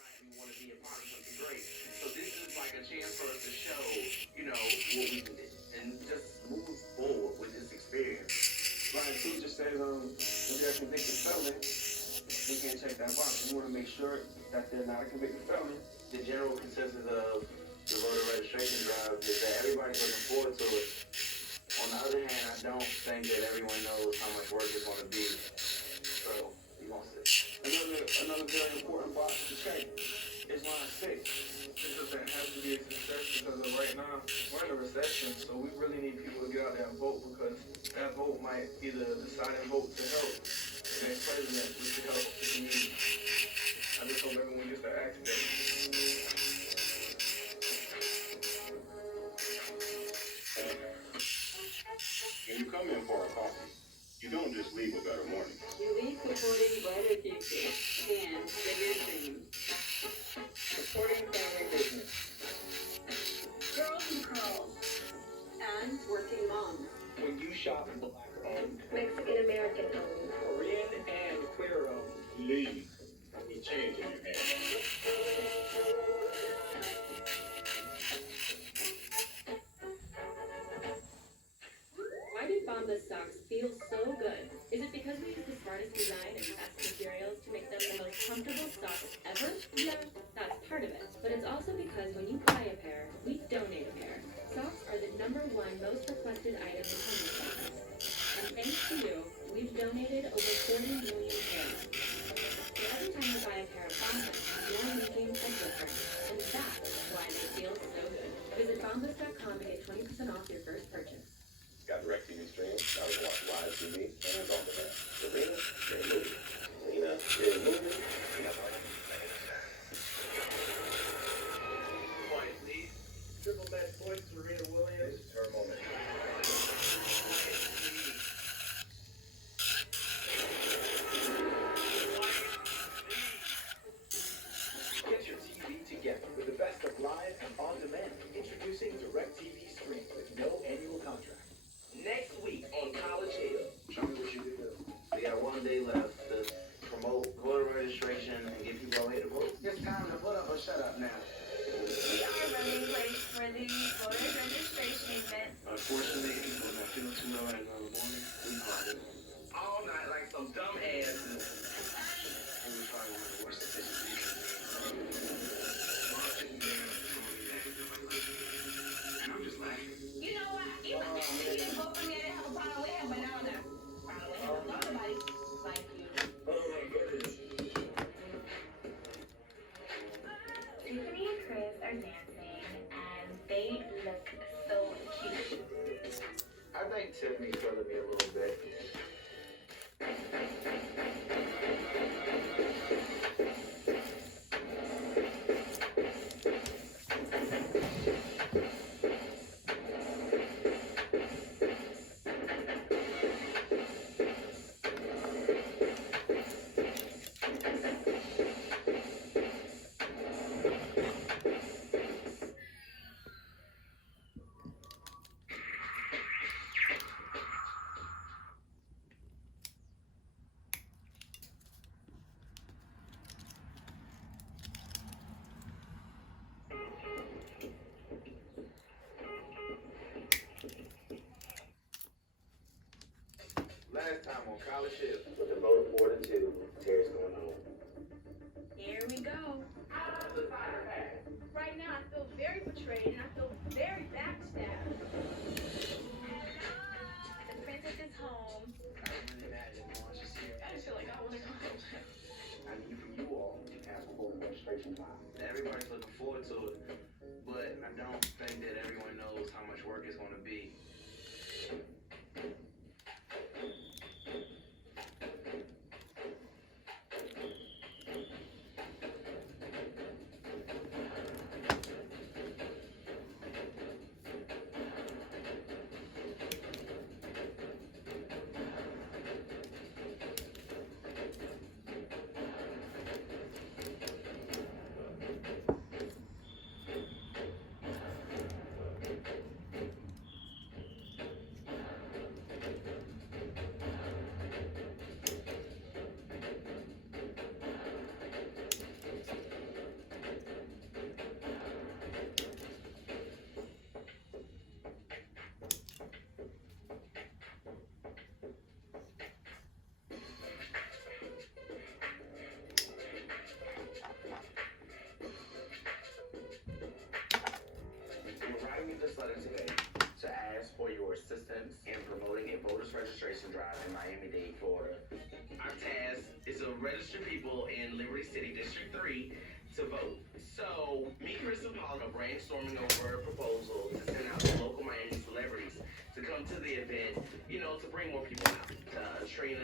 might want to be a part of something great. So this is like a chance for us to show, what we can do and just move forward with this experience. Ryan too just said, if they're a convicted felon, they can't check that box. We want to make sure that they're not a convicted felon. The general consensus of the voter registration drive is that everybody's looking forward to it. On the other hand, I don't think that everyone knows how much work it's going to be. So, we gonna see. Another very important box to check is line 6. This event has to be a success because of right now we're in a recession, so we really need people to get out there and vote because that vote might be the deciding vote to help the next president, which should help the community. I just hope everyone gets their act today. When you come in for a coffee, you don't just leave a better morning. You leave supporting brighter futures and bigger dreams. Supporting family business. Girls and curls. And working moms. When you shop Black-owned, Mexican-American owned. Korean and queer-owned, Leave. I need change in your hand. Why do Bombas socks feel so good? Is it because we use the smartest design and best materials to make them the most comfortable socks ever? Yeah, that's part of it. But it's also because when you buy a pair, we donate a pair. Socks are the #1 most requested item in home stocks. And thanks to you, we've donated over 40 million pairs. So every time you buy a pair of Bombas, you're making a difference. And that's why they feel so good. Visit bombas.com to get 20% off your first purchase. Got DirecTV stream. I was watching live TV and on the back. Serena, you're moving. Lena, you're moving. Quiet, please. Triple match points, Serena Williams. This is her moment. Get your TV together with the best of live and on demand. Introducing DirecTV Stream with no annual contract. Next week on College Hill, Show me what you can do. we got 1 day left to promote voter registration and get people out here to vote. It's time to put up or shut up now. We are running late for the voter registration event. Unfortunately, people not feeling too well right now in the morning. We party all night like some dumb asses. And we probably one of the worst decisions we can and I'm just laughing. You know what? Even if you didn't vote for me, I didn't have a problem with him, but now I got a problem with him. Nobody like you. Oh my goodness. Tiffany and Chris are dancing, and they look so cute. I think Tiffany's feeling me a little bit. Last time on College Hill. With the voter board and two, Terry's going home. Here we go. Right now, I feel very betrayed and I feel very backstabbed. The princess is home. I can imagine once she's here. I just feel like I want to go home. I need for you all to ask for voter registration time. Everybody's looking forward to it, but I don't think that everyone knows how much work it's going to be. Miami-Dade, Florida. Our task is to register people in Liberty City District 3 to vote. So, me, Chris, and Paul are brainstorming over a proposal to send out to local Miami celebrities to come to the event, to bring more people out. Trina.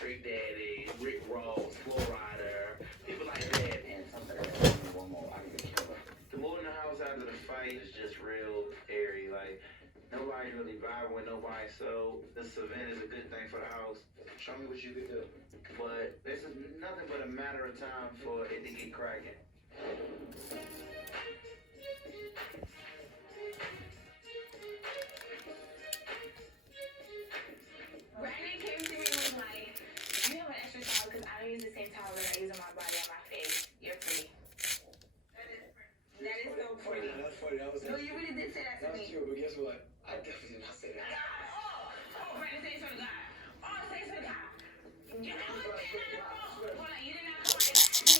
Trick Daddy, Rick Ross, Flow Rider, people like that. And something else, one more, I can kill her. The moving the house after the fight is just real airy. Like, nobody's really vibing with nobody, so this event is a good thing for the house. Show me what you can do. But this is nothing but a matter of time for it to get cracking. Brandon came to me and was like, "Do you have an extra towel? Because I don't use the same towel that I use on my body and my face. You're pretty." That is so pretty. That's funny. That was No, you really did say that to That's me. true, but guess what? I definitely did not say that. Oh, Brandon, say it to the God. Oh, say it to the God. You know what? Hold on, you did not come out and ask me.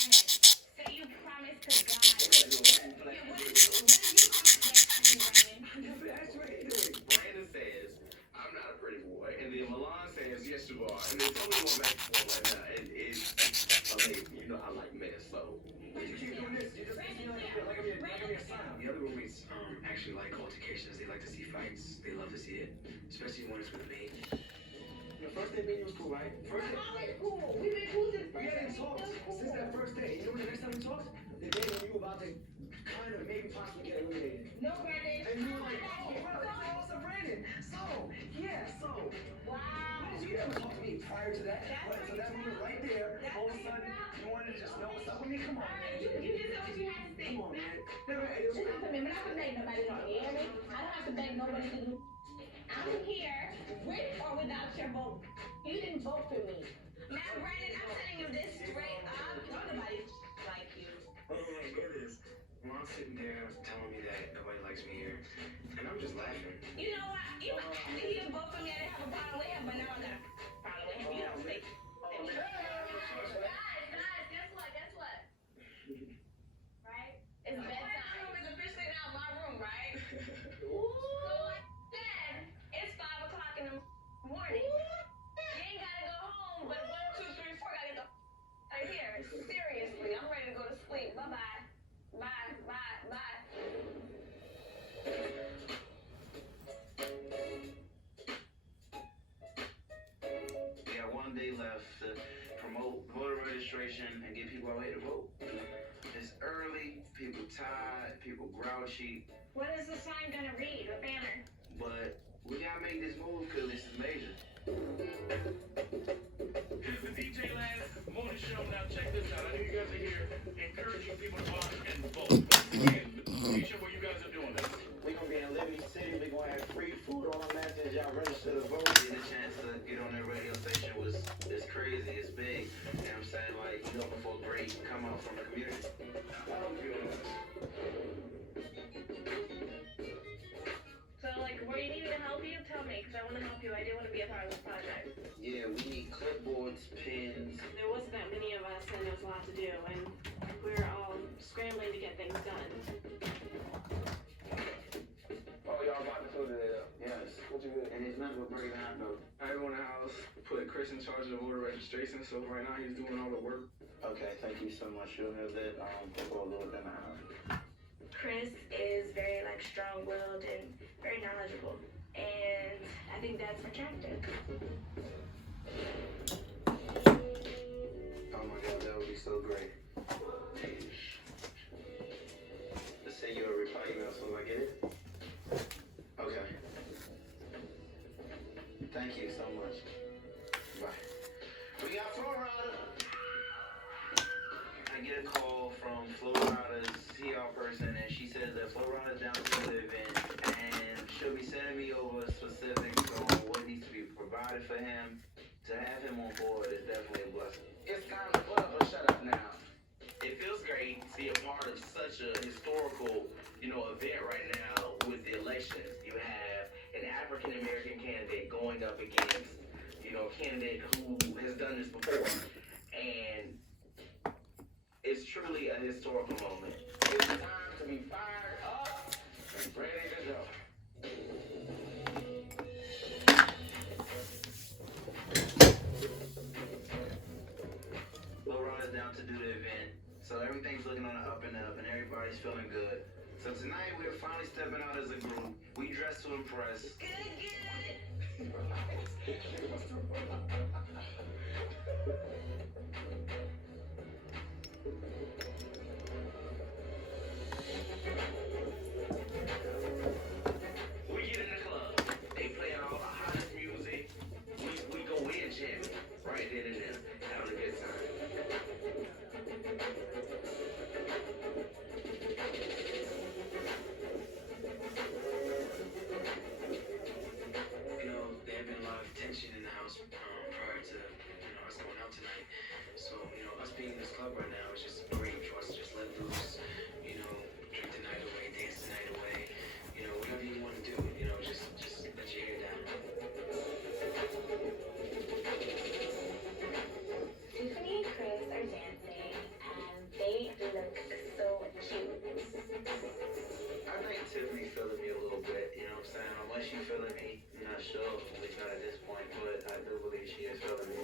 Brandon, say you promised to God. Yeah, what did you promise to Brandon? Brandon says, I'm not a pretty boy. And then Milan says, yes, you are. And then somebody going back and forth right now. And I like mess, so. You keep doing this. You just like a sign. The other roommates actually like altercations. They like to see fights. They love to see it, especially when it's with me. The first day meeting was cool, right? First day. Always cool. We've been cool since We hadn't talked since that first day. You know when the next time we talked? The day when you were about to kind of maybe possibly get eliminated. No, Brandon. And you were like, oh, bro, that's awesome, Brandon. So, yeah, so. Wow. You never talked to me prior to that. That's But so that moment right there, all of a sudden, you wanted to just know what's up with me? Come on, man. You just said what you had to say. Come on, man. Never, it was, Listen to me, I'm not gonna beg nobody no, you hear me? I don't have to beg nobody to do. I'm here with or without your vote. You didn't vote for me. Man, Brandon, I'm telling you this straight up. Nobody like you. Oh my goodness. Mom's sitting there telling me that nobody likes me here, and I'm just laughing. You know what? You after he didn't vote for me, I didn't have a problem with him, but now I got a problem with him. You don't think. Guys, guess what? Right? It's bedtime. My room is officially now my room, right? So like I said, it's 5 o'clock in the morning. You ain't gotta go home, but 1, 2, 3, 4 gotta get the right here. Seriously, I'm ready to go to sleep. Bye-bye. Bye. We got one day left to promote voter registration and get people out here to vote. It's early, people tired, people grouchy, What is the sign gonna read? The banner? but we gotta make this move because this is major. Here's the DJ Land Morning Show. Now check this out. I know you guys are here encouraging people to go out and vote. us what breaking the house note. Everyone in the house put Chris in charge of order registration, so right now he's doing all the work. Okay, thank you so much. You'll have that for a little bit now. Chris is very like strong-willed and very knowledgeable, and I think that's attractive. Oh my god, that would be so great. Just say you'll reply email as soon as I get it. Okay. Thank you so much. Bye. We got Flo Rida. I get a call from Flo Rida's CR person, and she says that Flo Rida's down to the event, and she'll be sending me over specifics on what needs to be provided for him. To have him on board is definitely a blessing. It's time to club, but shut up now. It feels great to be a part of such a historical, event right now with the elections. You have an African American candidate going up against, a candidate who has done this before. And it's truly a historical moment. It's time to be fired up and ready to go. Lil Ron is down to do the event, so everything's looking on the up and up, and everybody's feeling good. So tonight we're finally stepping out as a group. We dress to impress. We get in the club. They playing all the hottest music. We go in jamming right then and there, having a good time. There had been a lot of tension in the house prior to, us going out tonight. So, us being in this club right now is just great for us to just let loose, drink the night away, dance the night away, whatever you want to do, just let your hair down. Tiffany and Chris are dancing, and they look so cute. I think Tiffany's feeling me a little bit, you know what I'm saying? Unless she's feeling me, I'm not sure, at least not at this point, but I do believe she is feeling me.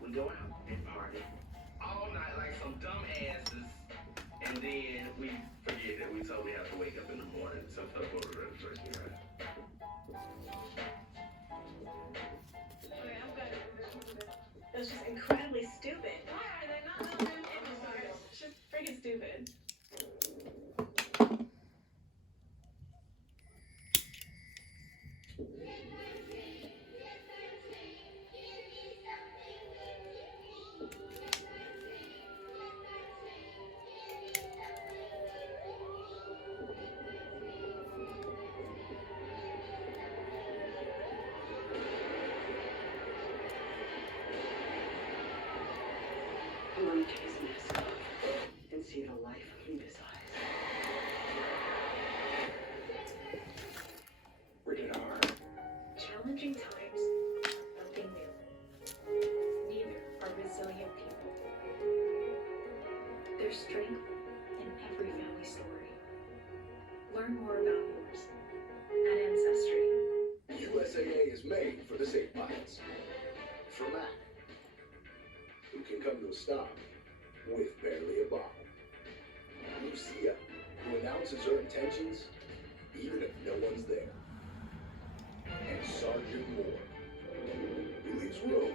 We go out and party all night like some dumb asses, and then we forget that we totally have to wake up in the morning to fuck over the registration, right? It was just incredibly stupid. Why are they not doing it? It's just freaking stupid. I want to take his mask off and see the life in his eyes. Rated R. Challenging times, nothing new. Neither are resilient people. There's strength in every family story. Learn more about yours at Ancestry. USAA is made for the safe pilots. For Mac, who can come to a stop with barely a bomb. Lucia, who announces her intentions even if no one's there. And Sergeant Moore, who leaves room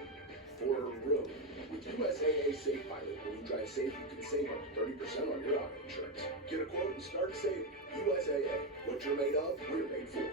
for her room. With USAA Safe Pilot, when you drive safe, you can save up to 30% on your auto insurance. Get a quote and start saving. USAA, what you're made of, we're made for.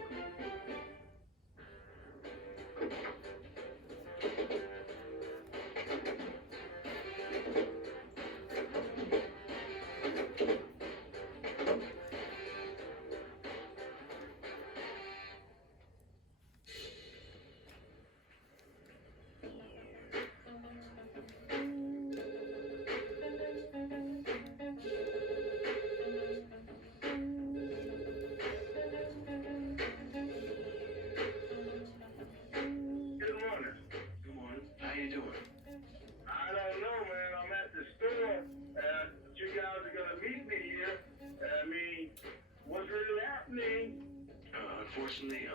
unfortunately,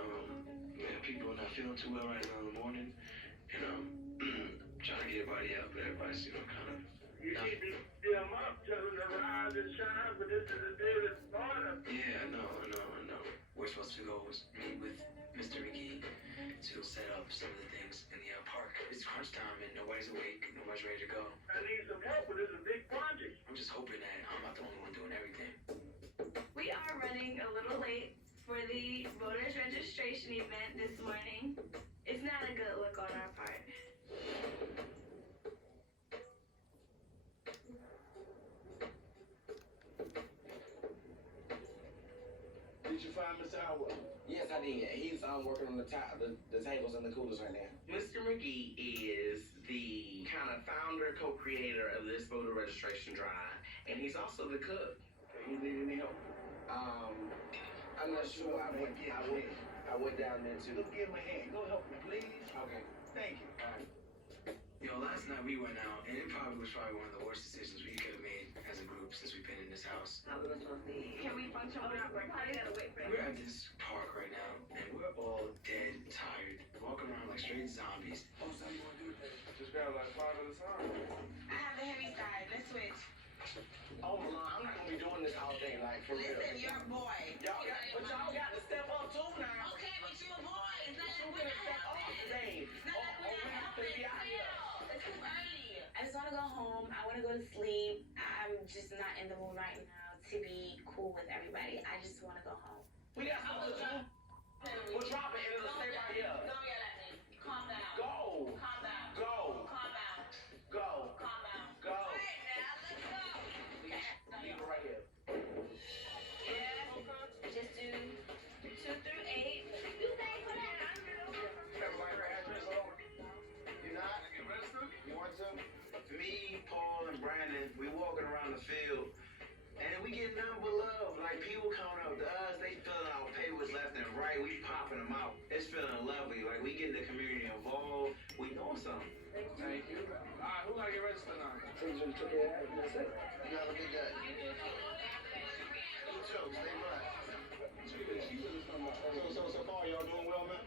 people are not feeling too well right now in the morning, and trying to get everybody out, but everybody's, kind of. You keep them up, telling them to rise and shine, but this is the day that's started. Yeah, I know. We're supposed to go meet with Mr. McGee to set up some of the things in the park. It's crunch time and nobody's awake, nobody's ready to go. I need some help, but it's a big project. I'm just hoping that I'm not the only one doing everything. We are running a little late for the voters registration event this morning. It's not a good look on our part. Did you find Mr. Howard? Yes, I did. He's working on the tables and the coolers right now. Mr. McGee is the kind of founder, co-creator of this voter registration drive, and he's also the cook. You need any help? I'm not sure. I went down there to. Look, give him a hand. Go help me, please. Okay. Thank you. All right. Last night we went out, and it was probably one of the worst decisions we could have made as a group since we've been in this house. Can we function without breakfast? We're at this park right now, and we're all dead tired, walking around like straight zombies. Oh, so you want to do that? Just grab like 5 at a time. I have the heavy side. Let's switch. Oh, Milan, I'm not gonna be doing this all day, like for real. Listen, you're a boy. Y'all got to step up too now. Okay, but you're a boy. It's not You like we're gonna not step up helping. today. It's not like we're not helping. Be out here. It's too early. I just want to go home. I want to go to sleep. I'm just not in the mood right now to be cool with everybody. I just want to go home. We got something to do. We'll drop it and it'll stay right here. Don't yell at me. Calm down. Go. Calm down. Go. Calm down. Go. Calm down. Go. All right, now let's go. Leave it right here. Yeah. Just do 2 through 8. You pay for that. Everybody her address over. You not? You registered? You want to? Me, Paul, and Brandon, we walking around the field, and we getting nothing but love. Like, people coming up to us, they filling out papers left and right, we popping them out. It's feeling lovely. Like, we getting the community involved. We doing something. Thank you. All right, who gotta get registered now? Susan took care of it. That's it. You have a good day. You too. Stay blessed. So far, y'all doing well, man?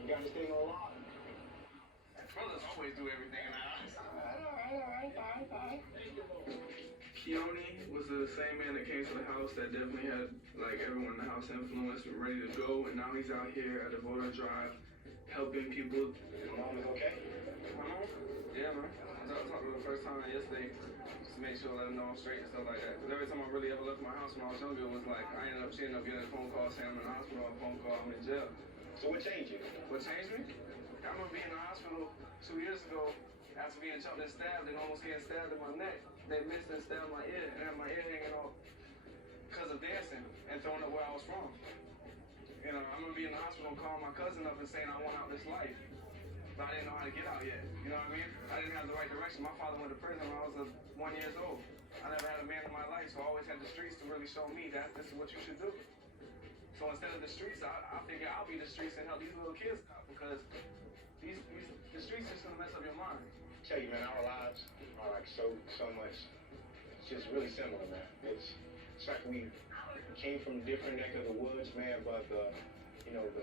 You got this thing on lock? Brothers always do everything in the house. Keone was the same man that came to the house that definitely had like everyone in the house influenced and ready to go, and now he's out here at the voter drive helping people. Your mom is okay? My mom? Yeah, man. I talked to her the first time yesterday just to make sure let them know I'm straight and stuff like that. Because every time I really ever left my house when I was younger, it was like she ended up getting a phone call saying I'm in the hospital, a phone call I'm in jail. So what changed you? What changed me? I remember being in the hospital 2 years ago after being chopped and stabbed and almost getting stabbed in my neck. They missed and stabbed my ear and had my ear hanging off because of dancing and throwing up where I was from. You know, I remember being in the hospital and calling my cousin up and saying I want out this life. But I didn't know how to get out yet. You know what I mean? I didn't have the right direction. My father went to prison when I was 1 year old. I never had a man in my life, so I always had the streets to really show me that this is what you should do. So instead of the streets, I figure I'll be the streets and help these little kids out because the streets just gonna mess up your mind. I tell you, man, our lives are like so much. It's just really similar, man. It's like we came from different neck of the woods, man, but the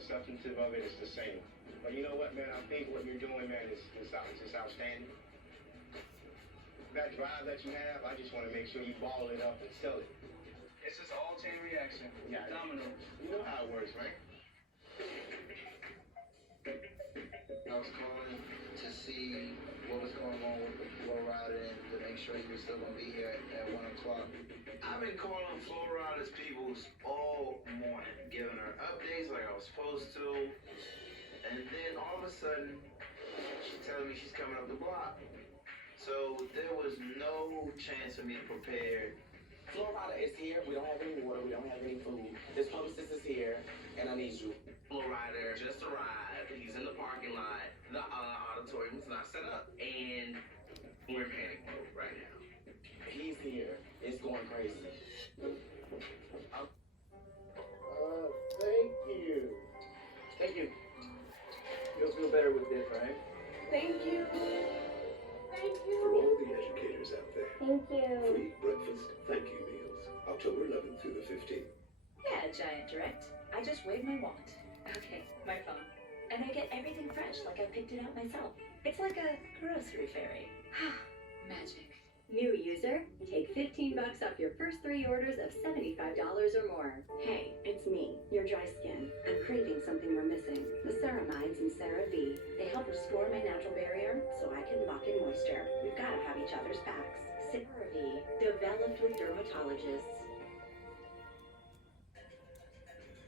substantive of it is the same. But you know what, man? I think what you're doing, man, is just outstanding. That drive that you have, I just want to make sure you ball it up and sell it. It's just all chain reaction. Yeah. Domino. You know how it works, right? I was calling to see what was going on with the Flow Rider and to make sure you were still gonna be here at 1 o'clock. I've been calling Flow Riders peoples all morning, giving her updates like I was supposed to, and then all of a sudden, she's telling me she's coming up the block. So there was no chance of me prepared. Flow Rider is here. We don't have any water. We don't have any food. This publicist is here, and I need you. Flow Rider just arrived. He's in the parking lot. The auditorium is not set up, and we're in panic mode right now. He's here. It's going crazy. Thank you. Thank you. You'll feel better with this, right? Thank you. Thank you. For all the educators out there, Thank you. free breakfast thank you meals, October 11th through the 15th. Yeah, Giant Direct. I just wave my wand. Okay, my phone. And I get everything fresh, like I picked it out myself. It's like a grocery fairy. Magic. New user, take $15 off your first 3 orders of $75 or more. Hey, it's me, your dry skin. I'm craving something we're missing. The ceramides in CeraVe. They help restore my natural barrier so I can lock in moisture. We've got to have each other's backs. CeraVe, developed with dermatologists.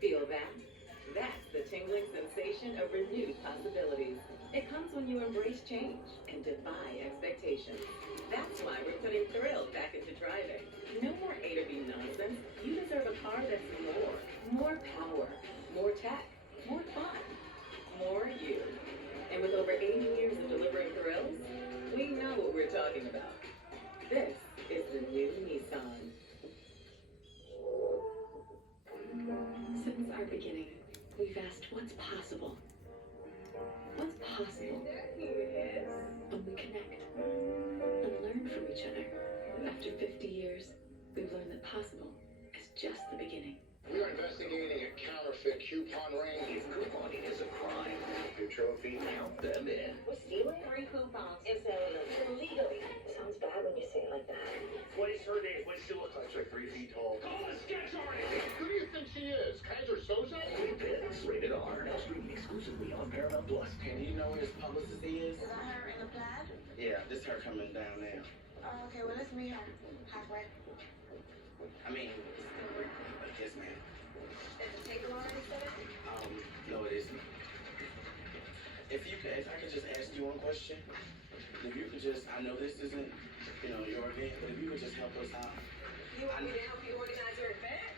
Feel that? That's the tingling sensation of renewed possibilities. It comes when you embrace change and defy expectations. That's why we're putting thrill back into driving. No more A to B nonsense. You deserve a car that's more power, more tech, more fun, more you. And with over 80 years of delivering thrills, we know what we're talking about. This is the new Nissan. Since our beginning, we've asked what's possible. What's possible when we connect and learn from each other. After 50 years, we've learned that possible is just the beginning. We are investigating a counterfeit coupon ring. If couponing is a crime, your trophy, count them in. We're stealing 3 coupons and selling them illegally. Sounds bad when you say it like that. What is her name? What does she look like? She's like 3 feet tall. Call a sketch artist! Who do you think she is? Kaiser Soze? It's rated R. Now streaming exclusively on Paramount Plus. And you know who his publicist is? Is that her in the plaid? Yeah, this her coming down now. Oh, okay, well, let's meet her halfway. I mean, it's still working, but yes, ma'am. Is the table already set up? No, it isn't. If I could just ask you one question. If you could just, I know this isn't, your event, but if you could just help us out. You want me to help you organize your event?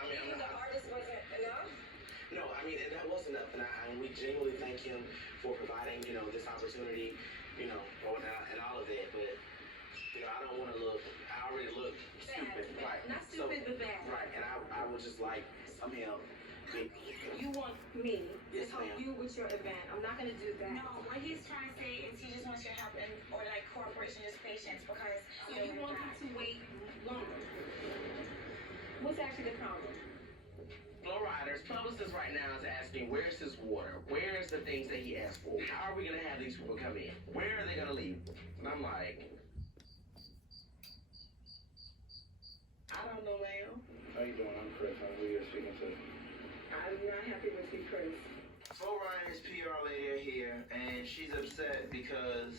I'm The not. artist wasn't enough? No, I mean, and that was enough, and we genuinely thank him for providing, this opportunity, and all of that, but, I don't want to look, I already look stupid, right? Not stupid, but bad. Right, and I would just like some help. You want me Yes, to help ma'am. you with your event. I'm not going to do that. No, what he's trying to say is he just wants your help or like cooperation, just patience, because You want him to wait longer. What's actually the problem? Flow Riders, publicist right now is asking, where's his water? Where's the things that he asked for? How are we gonna have these people come in? Where are they gonna leave? And I'm like, I don't know, ma'am. How you doing? I'm Chris. I'm who you're speaking to. I'm not happy with you, Chris. Flow Riders PR lady are here, and she's upset because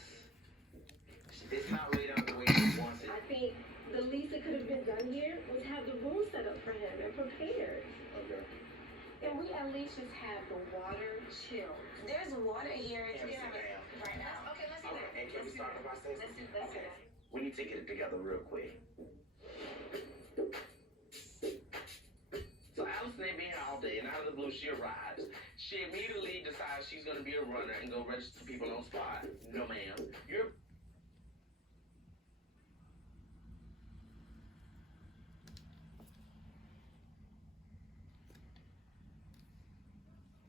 it's not laid out the way she wants it. I think the least that could have been done here was have the room set up for him and prepared. Okay. And we at least just have the water chilled. there's water here. Can we You sit have it down? right now. Okay, let's do All that. right, and can we start the process? Let's do that. We need to get it together real quick. So Allison ain't been here all day, and out of the blue, she arrives. She immediately decides she's gonna be a runner and go register people on spot. No, ma'am.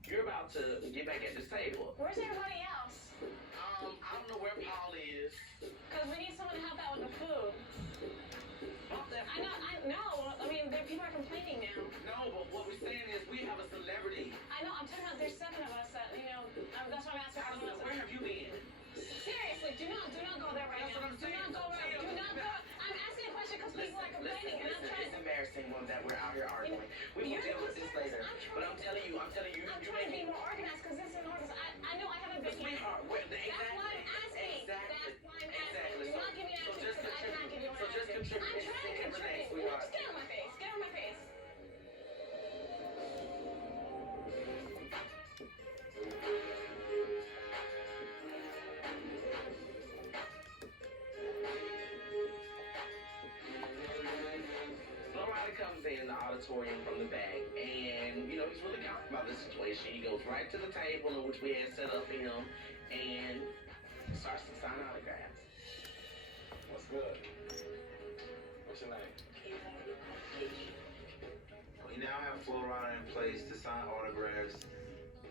You're about to get back at this table. Where's everybody else? I don't know where Paul is. Because we need someone to help out with the food. I know. I mean, people are complaining now. No, but what we're saying is we have a celebrity. I know. I'm talking about there's 7 of us that, that's why I'm asking. Allison, where have you been? Seriously, do not go there right That's now. what I'm saying. Do not go right. Do not go. I'm asking a question because people are complaining, and I'm trying It's to. embarrassing that we're out here arguing. We will deal with this later. But I'm telling you, I'm trying to be more organized because this is organized. I know I haven't been here. Sweetheart, That's why I'm asking. Exactly. That's why I'm asking. Exactly. Do not give me an answer because I cannot give you an answer. contribute. I'm trying to contribute. Sweetheart. Just get on my face. Get on my face. Florida comes in the auditorium from the back, and he's really confident about the situation. He goes right to the table in which we had set up for him, and starts to sign autographs. What's good? What's your name? We now have Flow Rider in place to sign autographs,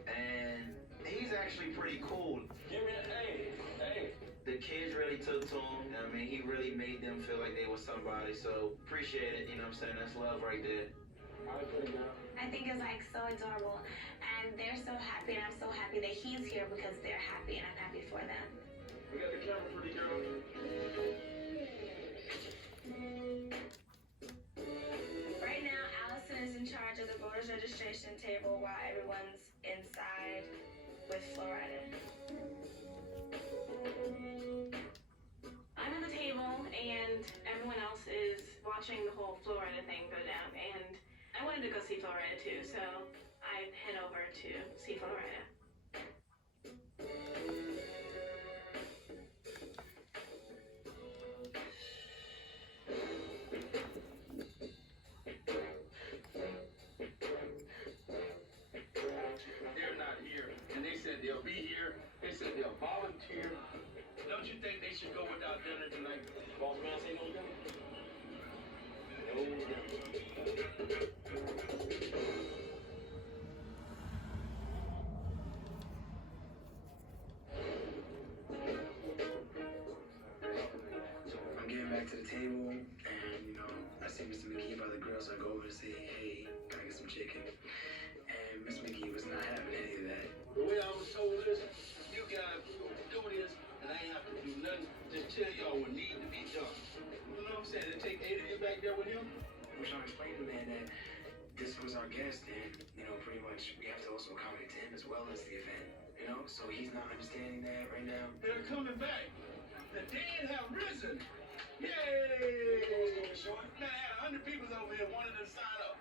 and he's actually pretty cool. Give me an A. The kids really took to him. I mean, he really made them feel like they were somebody. So appreciate it. You know what I'm saying? That's love right there. How they put it down? I I think is like so adorable, and they're so happy, and I'm so happy that he's here because they're happy, and I'm happy for them. We got the camera, pretty girl. Right now, Allison is in charge of the voters registration table while everyone's inside with Florida. I'm at the table, and everyone else is watching the whole Florida thing go down, and I wanted to go see Florida too, so I head over to see Florida. They're not here, and they said they'll be here. They said they'll volunteer. Don't you think they should go without dinner tonight? Boss man say no dinner? No dinner. I'm getting back to the table, and I see Mr. McGee by the grill, so I go over to say, hey, can I get some chicken? And Mr. McGee was not having any of that. The way I was told is, you guys will do this, and I ain't have to do nothing. Just tell y'all what need to be done. You know what I'm saying? To take 8 of you back there with him. We're trying to explain to the man that this was our guest, and, pretty much we have to also accommodate to him as well as the event, So he's not understanding that right now. They're coming back. The dead have risen. Yay! Man, I had 100 people over here wanting to sign up.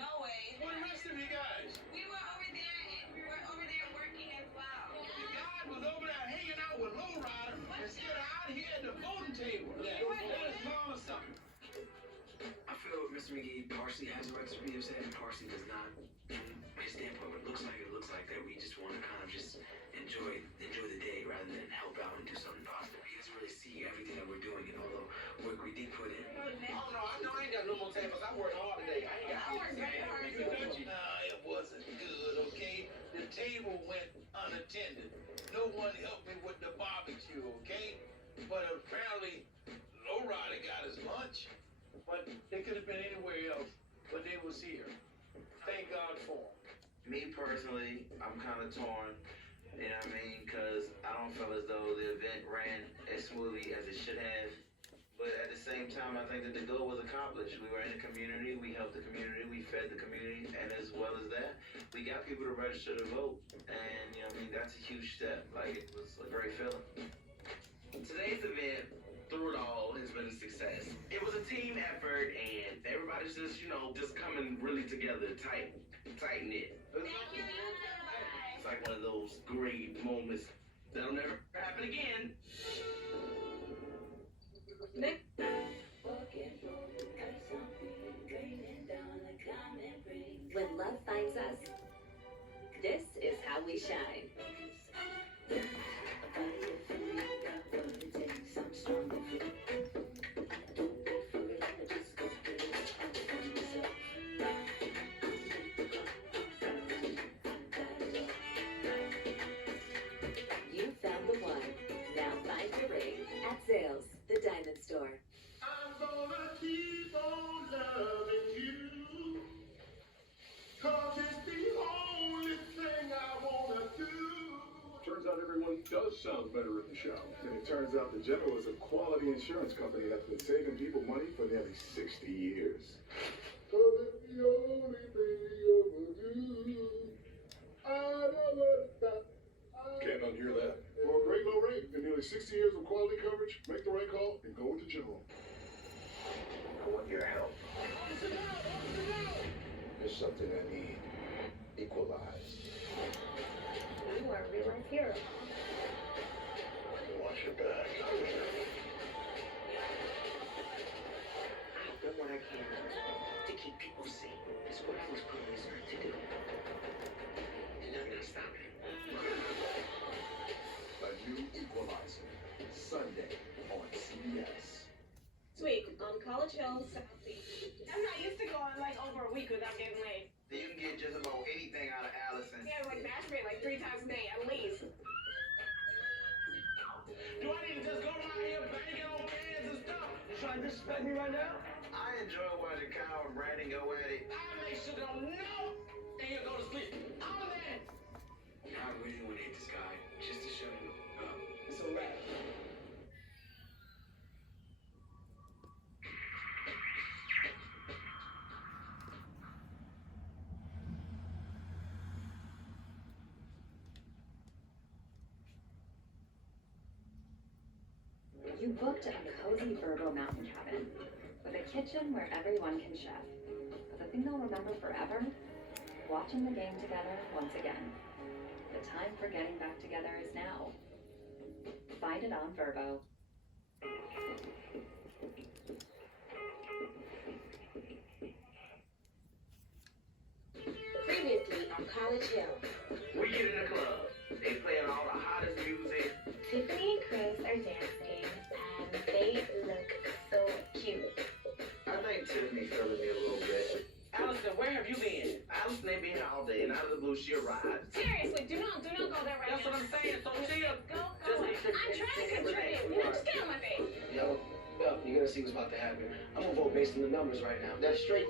No way. What the rest of you guys? We were over there, and we were over there working as well. The guy was over there hanging out with Lowrider instead of out here at the voting table. Yeah, that is small or something. I feel Mr. McGee partially has a right to be upset and partially does not. From his standpoint, it looks like that we just want to kind of just enjoy the day rather than help out and do something positive. He doesn't really see everything that we're doing and all the work we did put in. Oh no, I ain't got no more tables. I worked hard today. I ain't got. I worked very hard too. Nah, it wasn't good, okay? The table went unattended. No one helped me with the barbecue, okay? But apparently, Lowrider got his lunch. But they could have been anywhere else, but they was here. Thank God for them. Me personally, I'm kind of torn. You know what I mean? Because I don't feel as though the event ran as smoothly as it should have. But at the same time, I think that the goal was accomplished. We were in the community, we helped the community, we fed the community, and as well as that, we got people to register to vote. And, that's a huge step. Like, it was a great feeling. Today's event, through it all, has been a success. It was a team effort, and everybody's just, just coming really together, tight knit. Thank you, you too. Bye. It's like one of those great moments that'll never happen again. Nick? When love finds us, this is how we shine. You found the one. Now find your ring at Zales, the diamond store. I'm gonna keep on loving you, 'cause it's the only thing I wanna do. Turns out everyone does sound better at the show. And it turns out the General is a quality insurance company that's been saving people money for nearly 60 years. 'Cause it's the only thing you ever do. I don't wanna stop. Can't unhear that. For a great low rate and nearly 60 years of quality coverage, make the right call and go with the General. I want your help. There's something I need. Equalized. You are a real life hero. Watch your back. I've done what I can to keep people safe. It's what I was put on this earth to do. And I'm not stopping. A new Equalizer. Sunday on CBS. Sweet, on College Hill, South Beach. I'm not used to going like over a week without getting laid. You can get just about anything out of Allison. Yeah, like masturbate like 3 times a day at least. Do I need to just go around here banging on fans and stuff? You trying to disrespect me right now? I enjoy watching Kyle and Brandon go at it. I make sure they don't know You booked a cozy Virgo mountain cabin with a kitchen where everyone can chef. But the thing they'll remember forever? Watching the game together once again. The time for getting back together is now. Find it on Verbo. Previously on College Hill. We get in the club. They playing all the hottest music. Tiffany and Chris are dancing, and they look so cute. I think Tiffany feeling me a little bit. Allison, where have you been? Allison ain't been here all day, and out of the blue, she arrived. Seriously, do not go there right That's now. what I'm saying. So chill. Go away. I'm trying to contribute. Just get on my face. Yo, you're gonna see what's about to happen. I'm gonna vote based on the numbers right now. That's straight.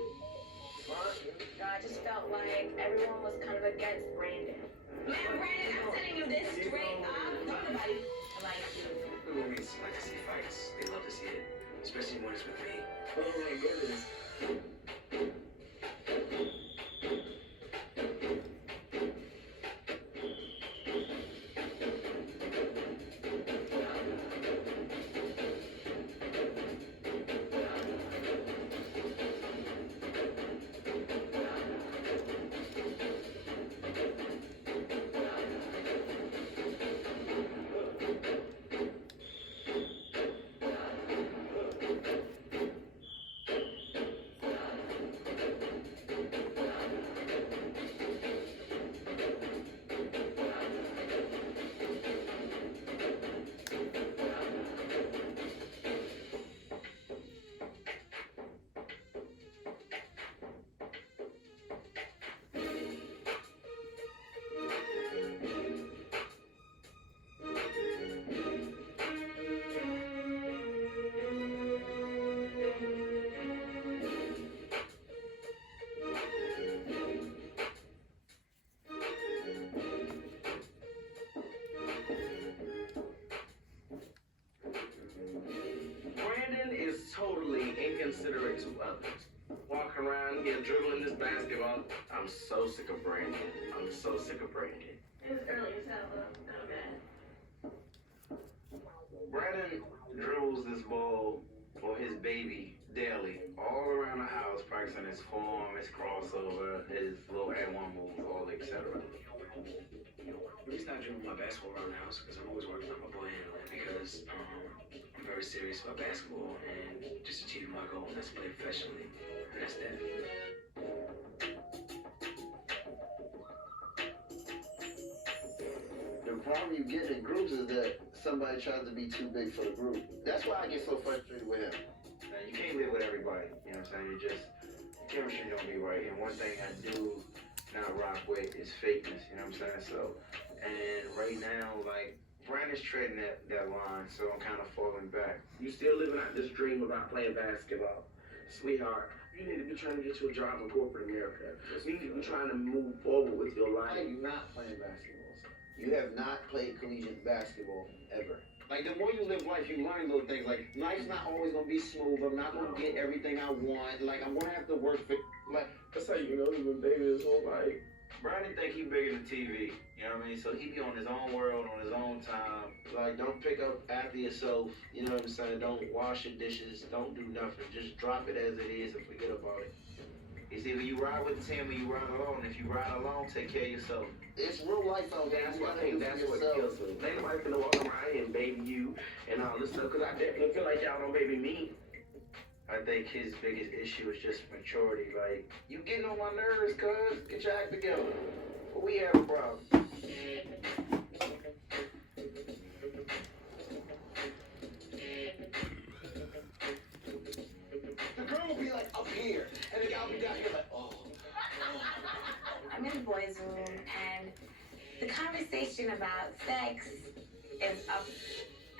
I just felt like everyone was kind of against Brandon. Man, Brandon, I'm telling you this straight up. Nobody likes you. Movies like to see fights. They love to see it, especially when it's with me. Oh my goodness. Brandon is totally inconsiderate to others. Walking around here dribbling this basketball. I'm so sick of Brandon. I'm so sick of Brandon. It was early as hell, but I'm kind of mad. Brandon dribbles this ball for his baby daily, all around the house, practicing his form, his crossover, his little and-one moves, all etc. The reason I dribble my basketball around the house because I'm always working on my ball handling because I'm very serious about basketball and just achieving my goal, and that's to play professionally, and that's that. The problem you get in groups is that somebody tries to be too big for the group. That's why I get so frustrated with him. Now, you can't live with everybody, you know what I'm saying? You just, chemistry don't be right. And one thing I do not rock with is fakeness, you know what I'm saying? So, and right now, like, Brandon's treading that line, so I'm kind of falling back. You still living out this dream about playing basketball. Sweetheart, you need to be trying to get you a job in corporate America. You need to be trying to move forward with your life. Why are you not playing basketball, sir? You have not played collegiate basketball ever. Like, the more you live life, you learn little things. Like, life's not always gonna be smooth. I'm not gonna get everything I want. Like, I'm gonna have to work for, like, That's how you know he's been dating his whole life. Brandon think he bigger than TV, you know what I mean? So he be on his own world, on his own time. Like, don't pick up after yourself, you know what I'm saying? Don't wash your dishes, don't do nothing. Just drop it as it is and forget about it. It's either you ride with the team or you ride alone. If you ride alone, take care of yourself. It's real life out there. That's You what I gotta think. do That's for what yourself. kills us. Ain't nobody finna walk around here and baby you and all this stuff, because I definitely feel like y'all don't baby me. I think his biggest issue is just maturity. Like, you getting on my nerves, cuz. Get your act together. But we have a problem. The girl will be like up here, and the guy will be down here like, oh. I'm in the boys' room, and the conversation about sex is up.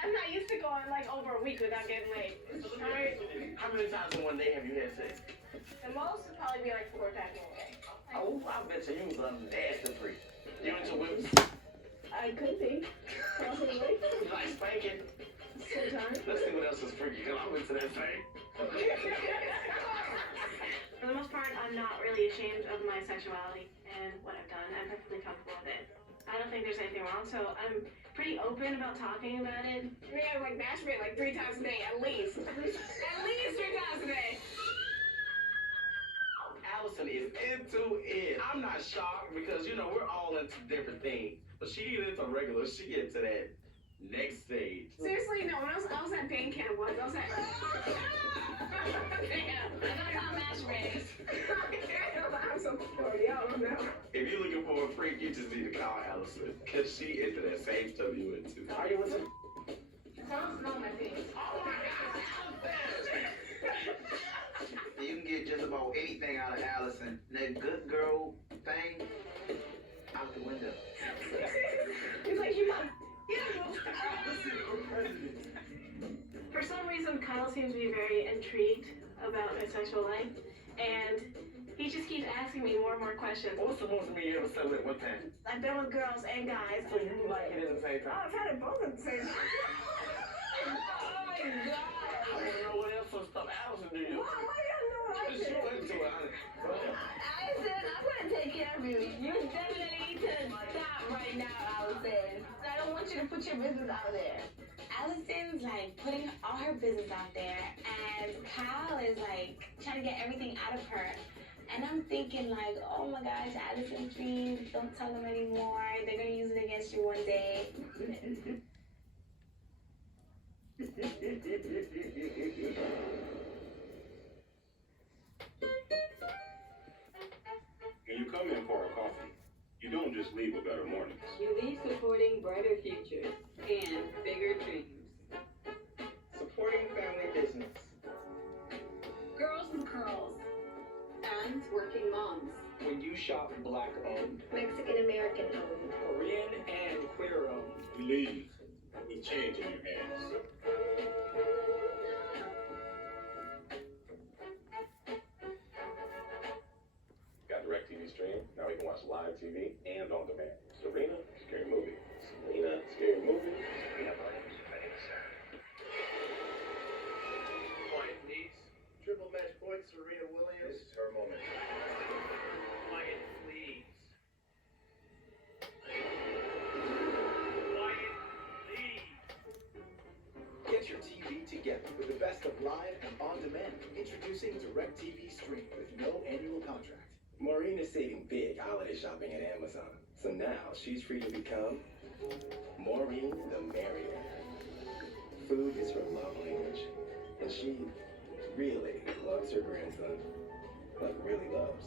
I'm not used to going like over a week without getting laid. Alright? How many times in one day have you had sex? The most would probably be like 4 times in a day. Oh, I bet you was a nasty freak. You into whips? I could be. Possibly. You like spanking? Sometimes. Let's see what else is freaky, because I'm into that thing. For the most part, I'm not really ashamed of my sexuality and what I've done. I'm perfectly comfortable with it. I don't think there's anything wrong, so I'm pretty open about talking about it. We have like masturbate like 3 times a day at least. At least 3 times a day. Allison is into it. I'm not shocked because, you know, we're all into different things. But she ain't into regular. She into that next stage. Seriously, no, when I was at band camp once, I was at... Damn, I thought masturbating. I'm so sorry, I don't know. If you're looking for a freak, you just need to call Allison. Because she into that same stuff you into. Are you into... Don't smell my face. Oh my God, Allison! You can get just about anything out of Allison. That good girl thing, out the window. He's like, you got... For some reason, Kyle seems to be very intrigued about my sexual life, and he just keeps asking me more and more questions. What's the most you ever slept with at one time? I've been with girls and guys. So you like it at the same Oh, time? I've had it both at the same time. Oh my God. I want to know what else some stuff Allison do. Why you gotta know what I Just did? show it to her. Allison, I'm gonna take care of you. You definitely need to stop right now, Allison. I don't want you to put your business out there. Allison's like putting all her business out there, and Kyle is like trying to get everything out of her. And I'm thinking like, oh my gosh, Allison, please don't tell them anymore. They're gonna use it against you one day. When you come in for a coffee, you don't just leave with better mornings. You leave supporting brighter futures and bigger dreams. Supporting family business. Girls with curls and working moms. When you shop Black owned, Mexican American owned. Korean and queer owned. You leave with change in your hands. Got DirecTV Stream. Now you can watch live TV and on demand. Serena, Scary Movie. Serena, Scary Movie. Serena Williams, Quiet, please. Triple match points, Serena Williams. This is her moment. Quiet, please. Quiet, please. Get your TV together with the best of live and on demand. Introducing DirecTV Stream with no annual contract. Maureen is saving big holiday shopping at Amazon. So now she's free to become Maureen the Merrier. Food is her love language. And she really loves her grandson. Like really loves.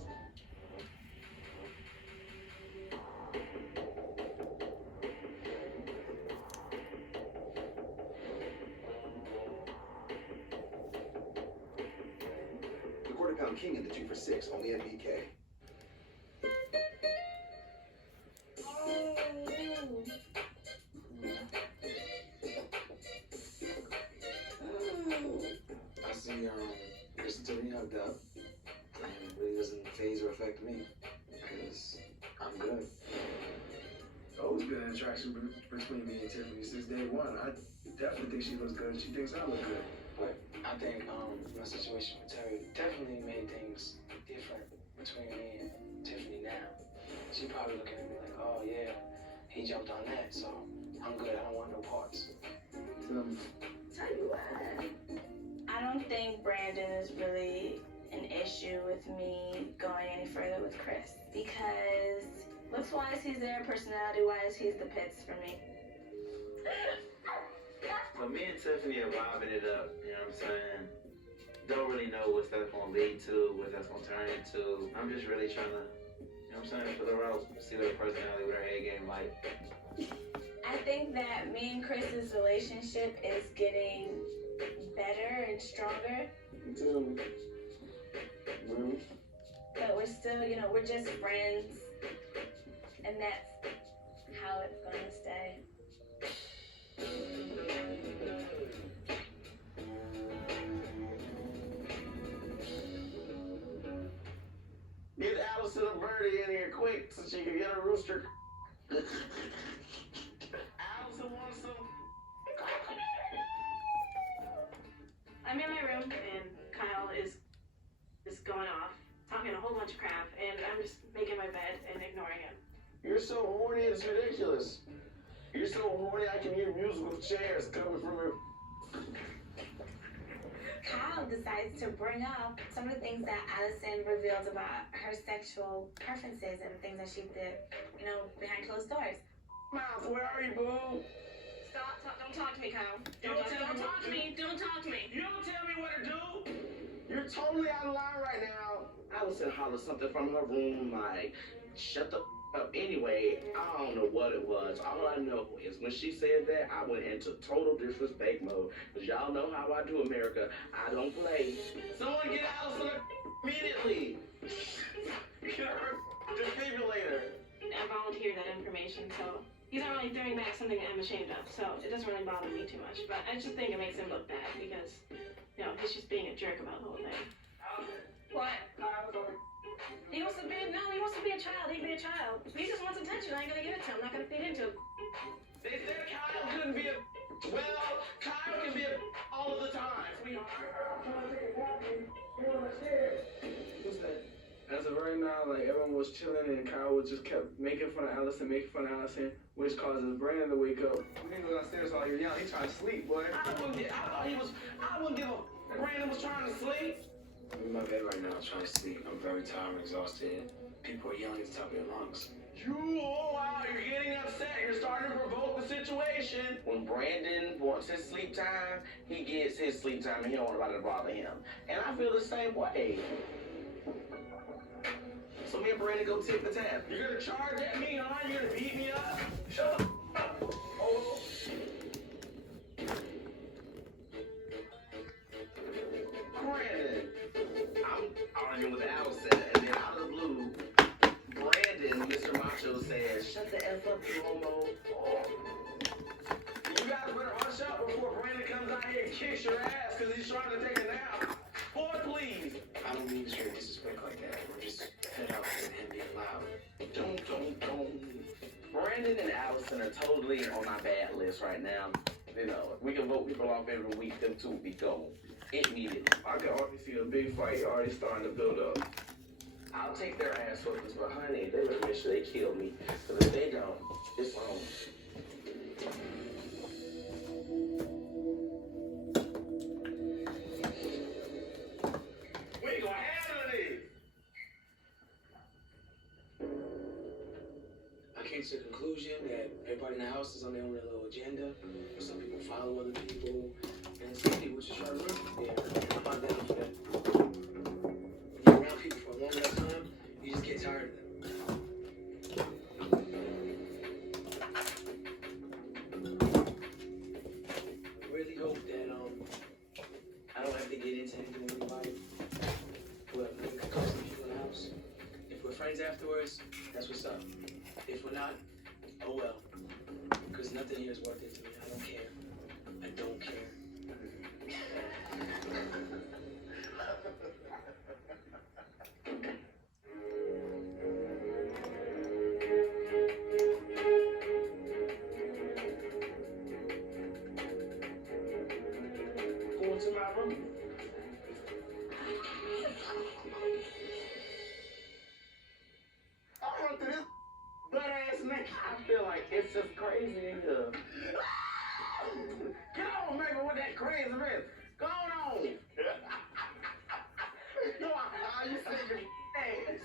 The Quarter Pound King in the 2 for $6, only at BK. I see, Chris and Tiffany hugged up, and it really doesn't phase or affect me, because I'm good. There's always been an attraction between me and Tiffany since day one. I definitely think she looks good, and she thinks I look good. But I think my situation with Terry definitely made things different between me and Tiffany now. She probably looking at me like, oh yeah, he jumped on that, so I'm good, I don't want no parts. Tell you what. I don't think Brandon is really an issue with me going any further with Chris, because looks wise he's there, personality wise he's the pits for me. But me and Tiffany are vibing it up, you know what I'm saying? Don't really know what that's gonna lead to, what that's gonna turn into. I'm just really trying to, you know what I'm saying, fill her out, see what her personality, what her A game like. I think that me and Chris's relationship is getting better and stronger, Me too. Really? but we're still, we're just friends, and that's how it's gonna stay. Get Allison a birdie in here quick so she can get a rooster. Allison wants some. I'm in my room, and Kyle is just going off, talking a whole bunch of crap, and I'm just making my bed and ignoring him. You're so horny, it's ridiculous. You're so horny, I can hear musical chairs coming from her. Kyle decides to bring up some of the things that Allison revealed about her sexual preferences and things that she did, you know, behind closed doors. Mouth, where are you, boo? Stop, don't talk to me, Kyle. You Don't don't talk to me. Don't talk to me. You don't tell me what to do. You're totally out of line right now. Allison hollered something from her room like, shut the up. Anyway, I don't know what it was. All I know is when she said that, I went into total disrespect mode. Because y'all know how I do, America. I don't play. Someone get Allison immediately. Get her defibrillator. I volunteered that information, so he's not really throwing back something that I'm ashamed of, so it doesn't really bother me too much. But I just think it makes him look bad because, you know, he's just being a jerk about the whole thing. What? He wants to be a child. He can be a child. He just wants attention. I ain't gonna give it to him. I'm not gonna feed into it. They said Kyle couldn't be a... Well, Kyle can be a all of the time, sweetheart. What's that? As of right now, like, everyone was chilling and Kyle was just kept making fun of Allison, which causes Brandon to wake up. He was upstairs while you're young. He trying to sleep, boy. I wouldn't give a... Brandon was trying to sleep. I'm in my bed right now trying to sleep. I'm very tired and exhausted. People are yelling at the top of their lungs. Wow, you're getting upset. You're starting to provoke the situation. When Brandon wants his sleep time, he gets his sleep time and he don't want nobody to bother him. And I feel the same way. So me and Brandon go tip the tab. You're gonna charge at me, huh? You're gonna beat me up? Shut up. Oh. Brandon, I'm arguing with Allison, and then out of the blue, Brandon, Mr. Macho, says, shut the F up, you homo. Oh. You guys better hush up before Brandon comes out here and kicks your ass because he's trying to take a nap. Boy, please. I don't mean to share disrespect like that. We're just fed up with him being loud. Don't. Brandon and Allison are totally on my bad list right now. You know, if we can vote people off every week, them two will be gone. It needed. I can already see a big fight already starting to build up. I'll take their ass whoopings, but honey, they better make sure they kill me. Because if they don't, it's on. We gonna handle this. I came to the conclusion that everybody in the house is on their own little agenda. Some people follow other people, and some people just try to work. Yeah, I'm not down for that. When you're around people for a long enough time, you just get tired of them. I really hope that I don't have to get into anything with anybody. But we can call some people in the house. If we're friends afterwards, that's what's up. If we're not, oh well. Because nothing here is worth it to me. I don't care. I don't care. Going to my room. I run through this butt-ass nigga. I feel like it's just crazy in here. Get on, baby, with that crazy man. Go on. Go on, you sick of ass.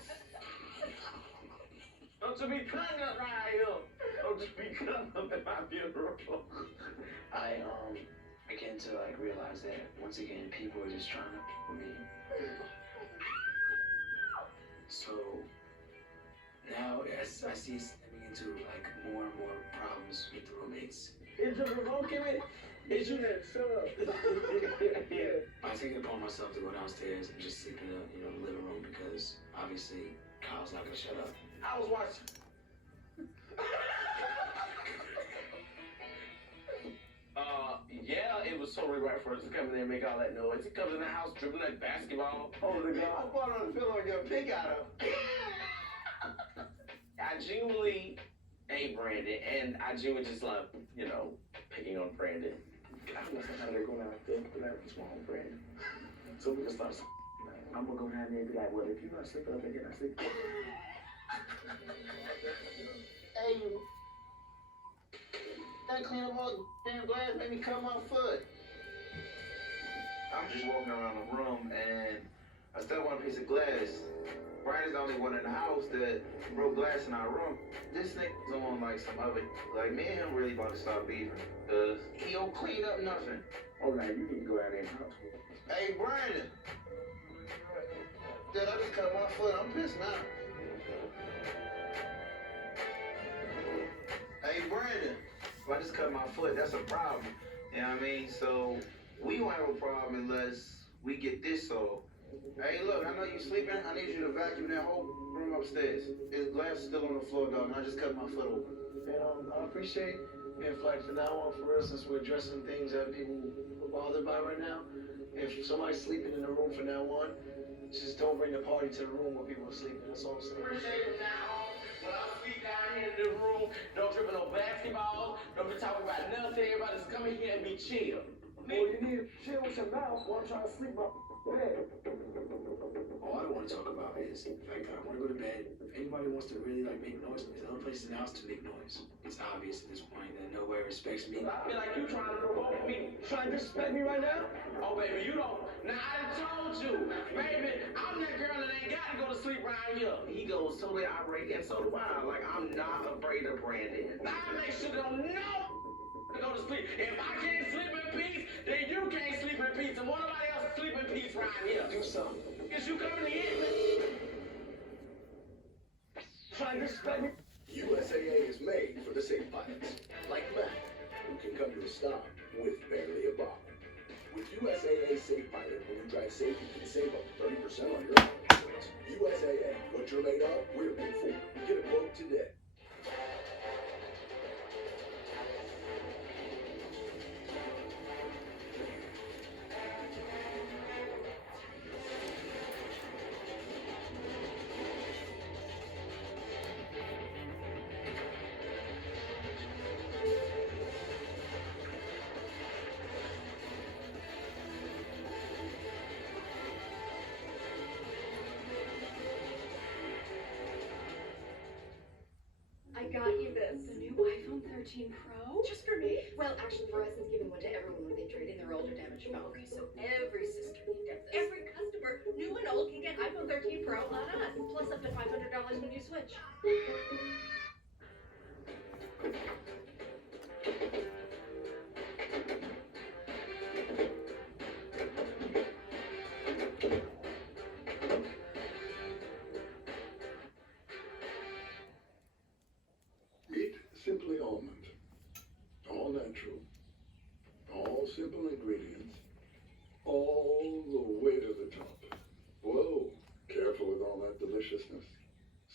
Don't you be cutting up right here. Don't you be cutting up in my funeral. I began to realize that once again people are just trying to for me. So now as I see stepping into more and more problems with the roommates. Is it provoking it? Is you that shut up? Yeah. I take it upon myself to go downstairs and just sleep in the living room because obviously Kyle's not gonna shut up. I was watching. Yeah, it was totally right for us to come in there and make all that noise. He comes in the house dribbling that basketball. Oh, the God. I bought on the pillow and got a pig out of it. I genuinely hate Brandon, and I genuinely just love, picking on Brandon. I don't know how they're going out there, but what's wrong with Brandon? So we just start. I'm gonna go down there and be like, well, if you're not sleeping up again, I sleep. Hey, you. I clean up all the damn glass, made me cut my foot. I'm just walking around the room and I stepped on a piece of glass. Brian is the only one in the house that broke glass in our room. This nigga's on like some other, like me and him really about to start beefing. Cause he don't clean up nothing. Oh, now you need to go out there and talk to him. Hey, Brandon. Dad, I just cut my foot. I'm pissed now. Hey, Brandon. If I just cut my foot, that's a problem. You know what I mean? So, we won't have a problem unless we get this solved. Hey, look, I know you sleeping. I need you to vacuum that whole room upstairs. There's glass still on the floor, dog, and I just cut my foot open. And I appreciate being flagged from now on for real, since we're addressing things that people are bothered by right now. If somebody's sleeping in the room from now on, just don't bring the party to the room where people are sleeping. That's all I'm saying. Appreciate it now. When I sleep down here in the room, don't trip on no basketballs, don't be talking about nothing. Everybody just come in here and be chill. Well, you need to chill with your mouth while I'm trying to sleep my bed. All I want to talk about is the fact that I want to go to bed. If anybody wants to really like make noise, there's other places in the house to make noise. It's obvious at this point that nobody respects me. I feel like you trying to provoke me. Trying to disrespect me right now? Oh, baby, you don't. Now, I done told you. Baby, I'm that girl that ain't got to go to sleep around here. He goes totally irate, and so do I. Like, I'm not afraid of Brandon. I make sure they don't know to go to sleep. If I can't sleep in peace, then you can't sleep in peace. And won't nobody else sleep in peace around here. Do something. Is you coming to get me? Trying to disrespect me? USAA is made for the safe pilots, like Mac, who can come to a stop with barely a bomb. With USAA Safe Pilot, when you drive safe, you can save up to 30% on your insurance. USAA, what you're made of, we're made for. Get a quote today. I got you this. The new iPhone 13 Pro? Just for me? Well, actually, Verizon's giving one to everyone when they trade in their older damaged phone. Okay, so every sister can get this. Every customer, new and old, can get iPhone 13 Pro on us. Plus up to $500 when you switch. Meet Simply Almond. All natural. All simple ingredients. All the way to the top. Whoa, careful with all that deliciousness.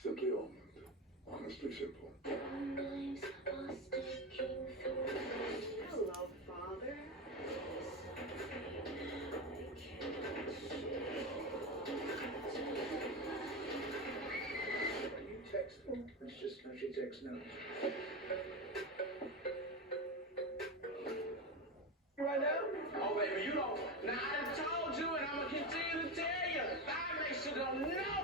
Simply Almond. Honestly simple. Hello, Father. Are you texting? Let's just let you text now. Right now? Oh, baby, you don't. Now, I done told you, and I'm going to continue to tell you. I make sure they don't know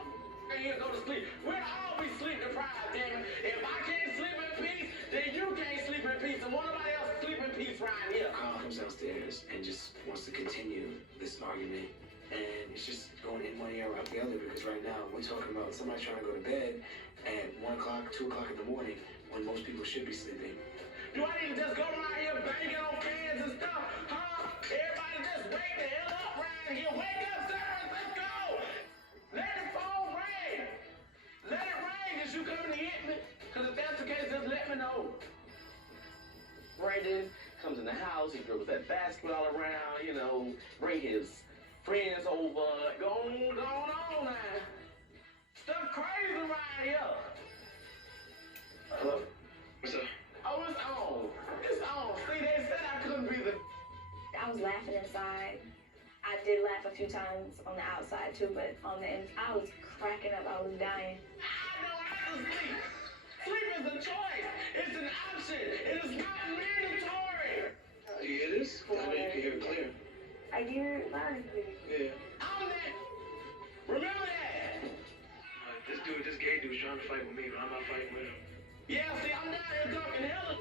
and you go to sleep. We'll all be sleep deprived, damn it. If I can't sleep in peace, then you can't sleep in peace, and won't nobody else sleep in peace around here. Kyle comes downstairs and just wants to continue this argument. And it's just going in one ear out the other because right now we're talking about somebody trying to go to bed at 1 o'clock, 2 o'clock in the morning when most people should be sleeping. Do I need to just go around here banging on cans and stuff? Huh? Everybody just wake the hell up around here. Wake up, Sarah. Let's go. Let the phone ring. Let it ring. Is you coming to get me? Because if that's the case, just let me know. Brandon comes in the house. He dribbles that basketball around, you know, bring his friends over. Going on now. Stuff crazy around here. Hello? What's up? Oh, it's on. It's on. See, they said I couldn't be the... I was laughing inside. I did laugh a few times on the outside too, but on the inside, I was cracking up. I was dying. I don't have to sleep. Sleep is a choice. It's an option. It is not mandatory. Yeah, it is. I know you can hear it clear. I hear it loud. Yeah. I'm that. Remember that. This gay dude's trying to fight with me, but I'm not fighting with him. Yeah, see, I'm down here talking hella.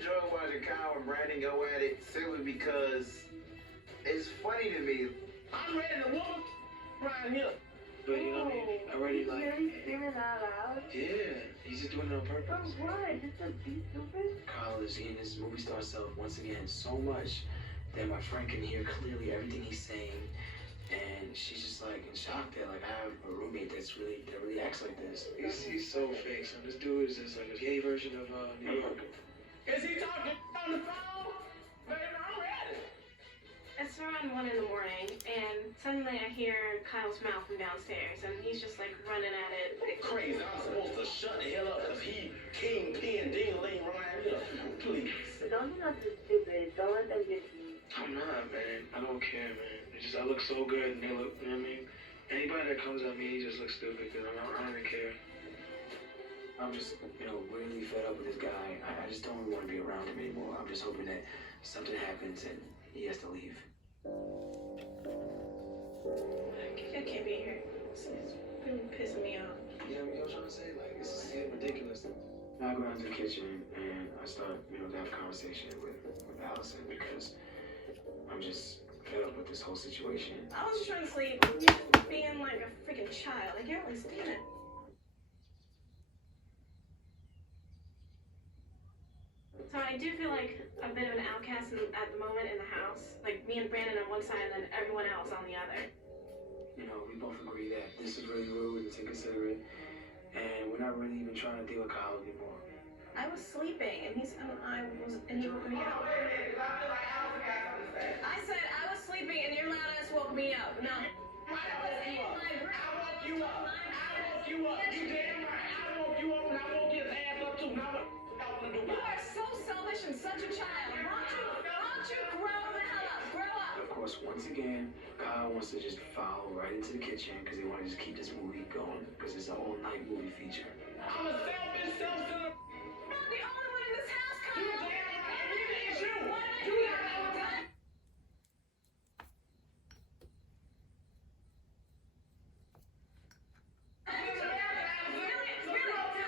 enjoy watching Kyle and Brandon go at it simply because it's funny to me. I'm ready to whoop right here. But you know what I mean? I already like. Really screaming out loud? Yeah, he's just doing it on purpose. For what? Just to be stupid? Kyle is getting his movie star self once again so much that my friend can hear clearly everything he's saying, and she's just like in shock that like I have a roommate that really acts like this. He's so fake. So this dude is just like a gay version of New York. Is he talking on the phone? Baby, I'm ready. It's around 1 in the morning, and suddenly I hear Kyle's mouth from downstairs, and he's just like running at it. Crazy, I'm supposed to shut the hell up because he kingpin ding-a-ling right here. Please. But don't do nothing stupid. Don't let them get you. I'm not, man. I don't care, man. It's just I look so good, and they look. You know what I mean? Anybody that comes at me just looks stupid because I don't even care. I'm just, really fed up with this guy. I just don't really want to be around him anymore. I'm just hoping that something happens and he has to leave. I can't be here. It's really pissing me off. You know what I'm trying to say? Like, it's getting ridiculous. I go down to the kitchen and I start, to have a conversation with Allison because I'm just fed up with this whole situation. I was trying to sleep. You're being like a freaking child. I can't really stand it. So I do feel like a bit of an outcast at the moment in the house. Like me and Brandon on one side and then everyone else on the other. We both agree that this is really rude, it's inconsiderate, and we're not really even trying to deal with Kyle anymore. I was sleeping and he woke me up. I said I was sleeping and your loud ass woke me up. No. I woke you up. You damn right. I woke you up and I woke his ass up too. Now what I want to do? You are so selfish and such a child. Why don't you grow the hell up? Grow up. Of course, once again, Kyle wants to just follow right into the kitchen because they want to just keep this movie going because it's an all-night movie feature. I'm a selfish, self-centered. I'm not the only one in this house, Kyle. You damn right. Neither is you. You got all done.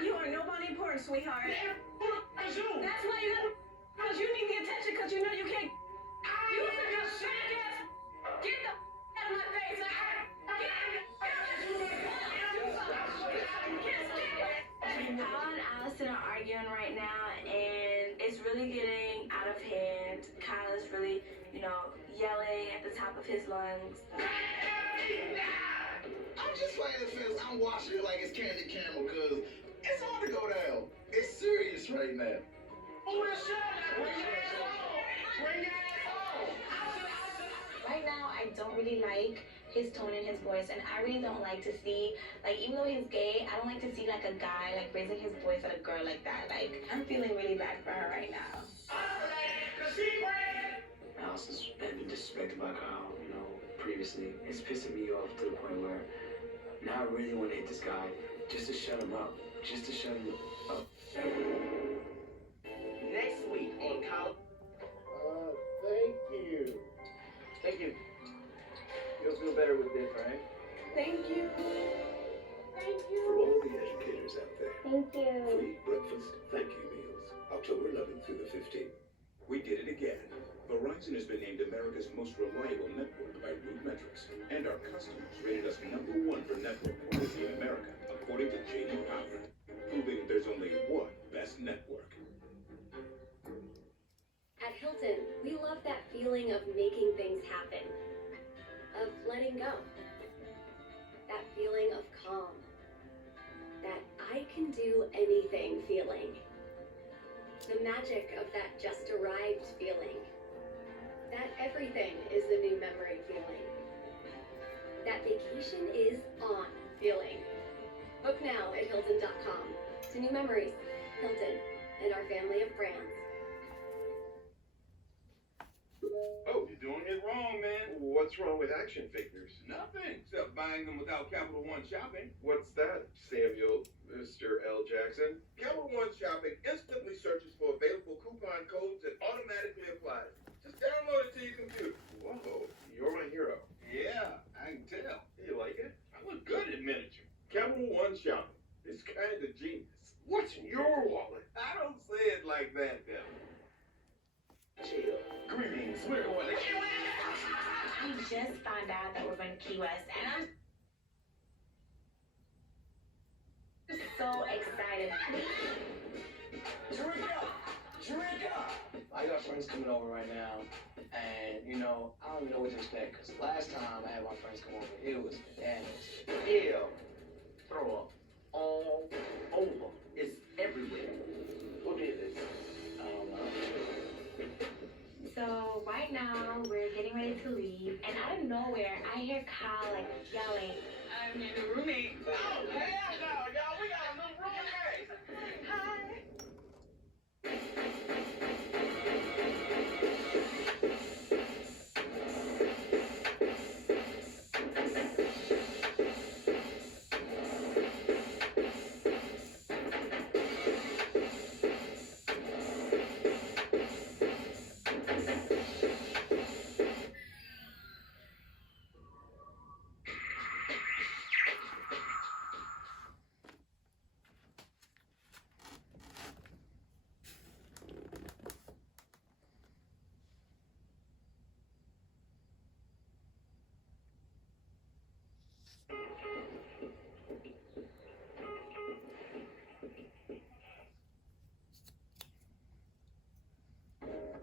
You are nobody important, sweetheart. That's you. That's why because you need the attention because you know you can't. You such a shit ass. Get the out of my face. Kyle and Allison are arguing right now, and it's really getting out of hand. Kyle is really, yelling at the top of his lungs. I'm just playing the fence. I'm watching it like it's Candy Camel because it's hard to go down. It's serious right now. Right now, I don't really like his tone and his voice, and I really don't like to see, even though he's gay, I don't like to see, a guy, raising his voice at a girl like that. I'm feeling really bad for her right now. Allison's been disrespected by Kyle, previously. It's pissing me off to the point where now I really want to hit this guy just to shut him up. Just to shut him up. Next week on Kyle. Thank you. Thank you. You'll feel better with this, right? Thank you. Thank you. For all the educators out there, Thank you. free breakfast thank you meals, October 11th through the 15th. We did it again. Verizon has been named America's most reliable network by RootMetrics, and our customers rated us #1 for network quality in America, according to J.D. Power, proving there's only one best network. At Hilton, we love that feeling of making things happen, of letting go, that feeling of calm, that I can do anything feeling, the magic of that just arrived feeling, that everything is the new memory feeling, that vacation is on feeling. Book now at Hilton.com. To new memories, Hilton, and our family of brands. Oh, you're doing it wrong, man. What's wrong with action figures? Nothing, except buying them without Capital One Shopping. What's that, Samuel, Mr. L. Jackson? Capital One Shopping instantly searches for available coupon codes and automatically applies. Just download it to your computer. Whoa, you're my hero. Yeah, I can tell. You like it? I look good in miniature. Capital One Shopping. It's kind of genius. What's in your wallet? I don't say it like that, Devin. Chill. Greetings, we're going to Key West. I just found out that we're going to Key West, and I'm so excited. I got friends coming over right now, and you know, I don't even know what to expect, because last time I had my friends come over, it was bananas. Ew. Throw up all over. It's everywhere. Who did this? I don't know. So right now we're getting ready to leave, and out of nowhere I hear Kyle like yelling, "I'm your new roommate." Oh, hell no, y'all. We got a new roommate. Hi.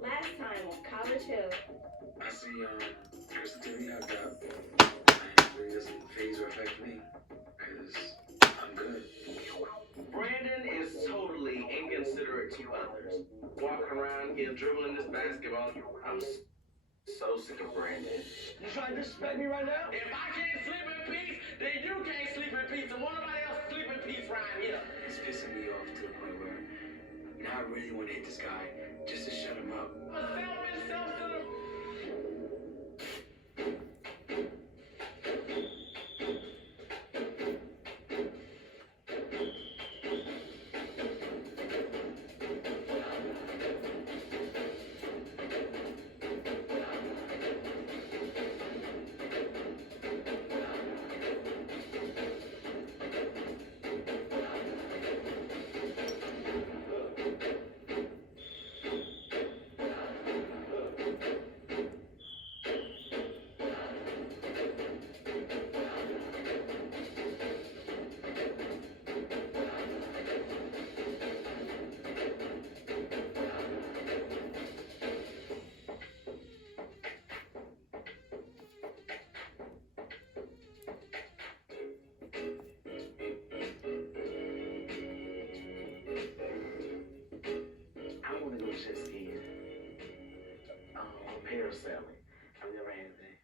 Last time on College Hill. I see, first activity I've got, it really doesn't phase or affect me, because I'm good. Brandon is totally inconsiderate to others. Walking around here dribbling this basketball. I'm so sick of Brandon. You trying to disrespect me right now? If I can't sleep in peace, then you can't sleep in peace, and won't nobody else sleep in peace right here. It's pissing me off to the point where now I really want to hit this guy just to shut him up. A selfish, self-centered. Jet skiing. Parasailing. I've never had that.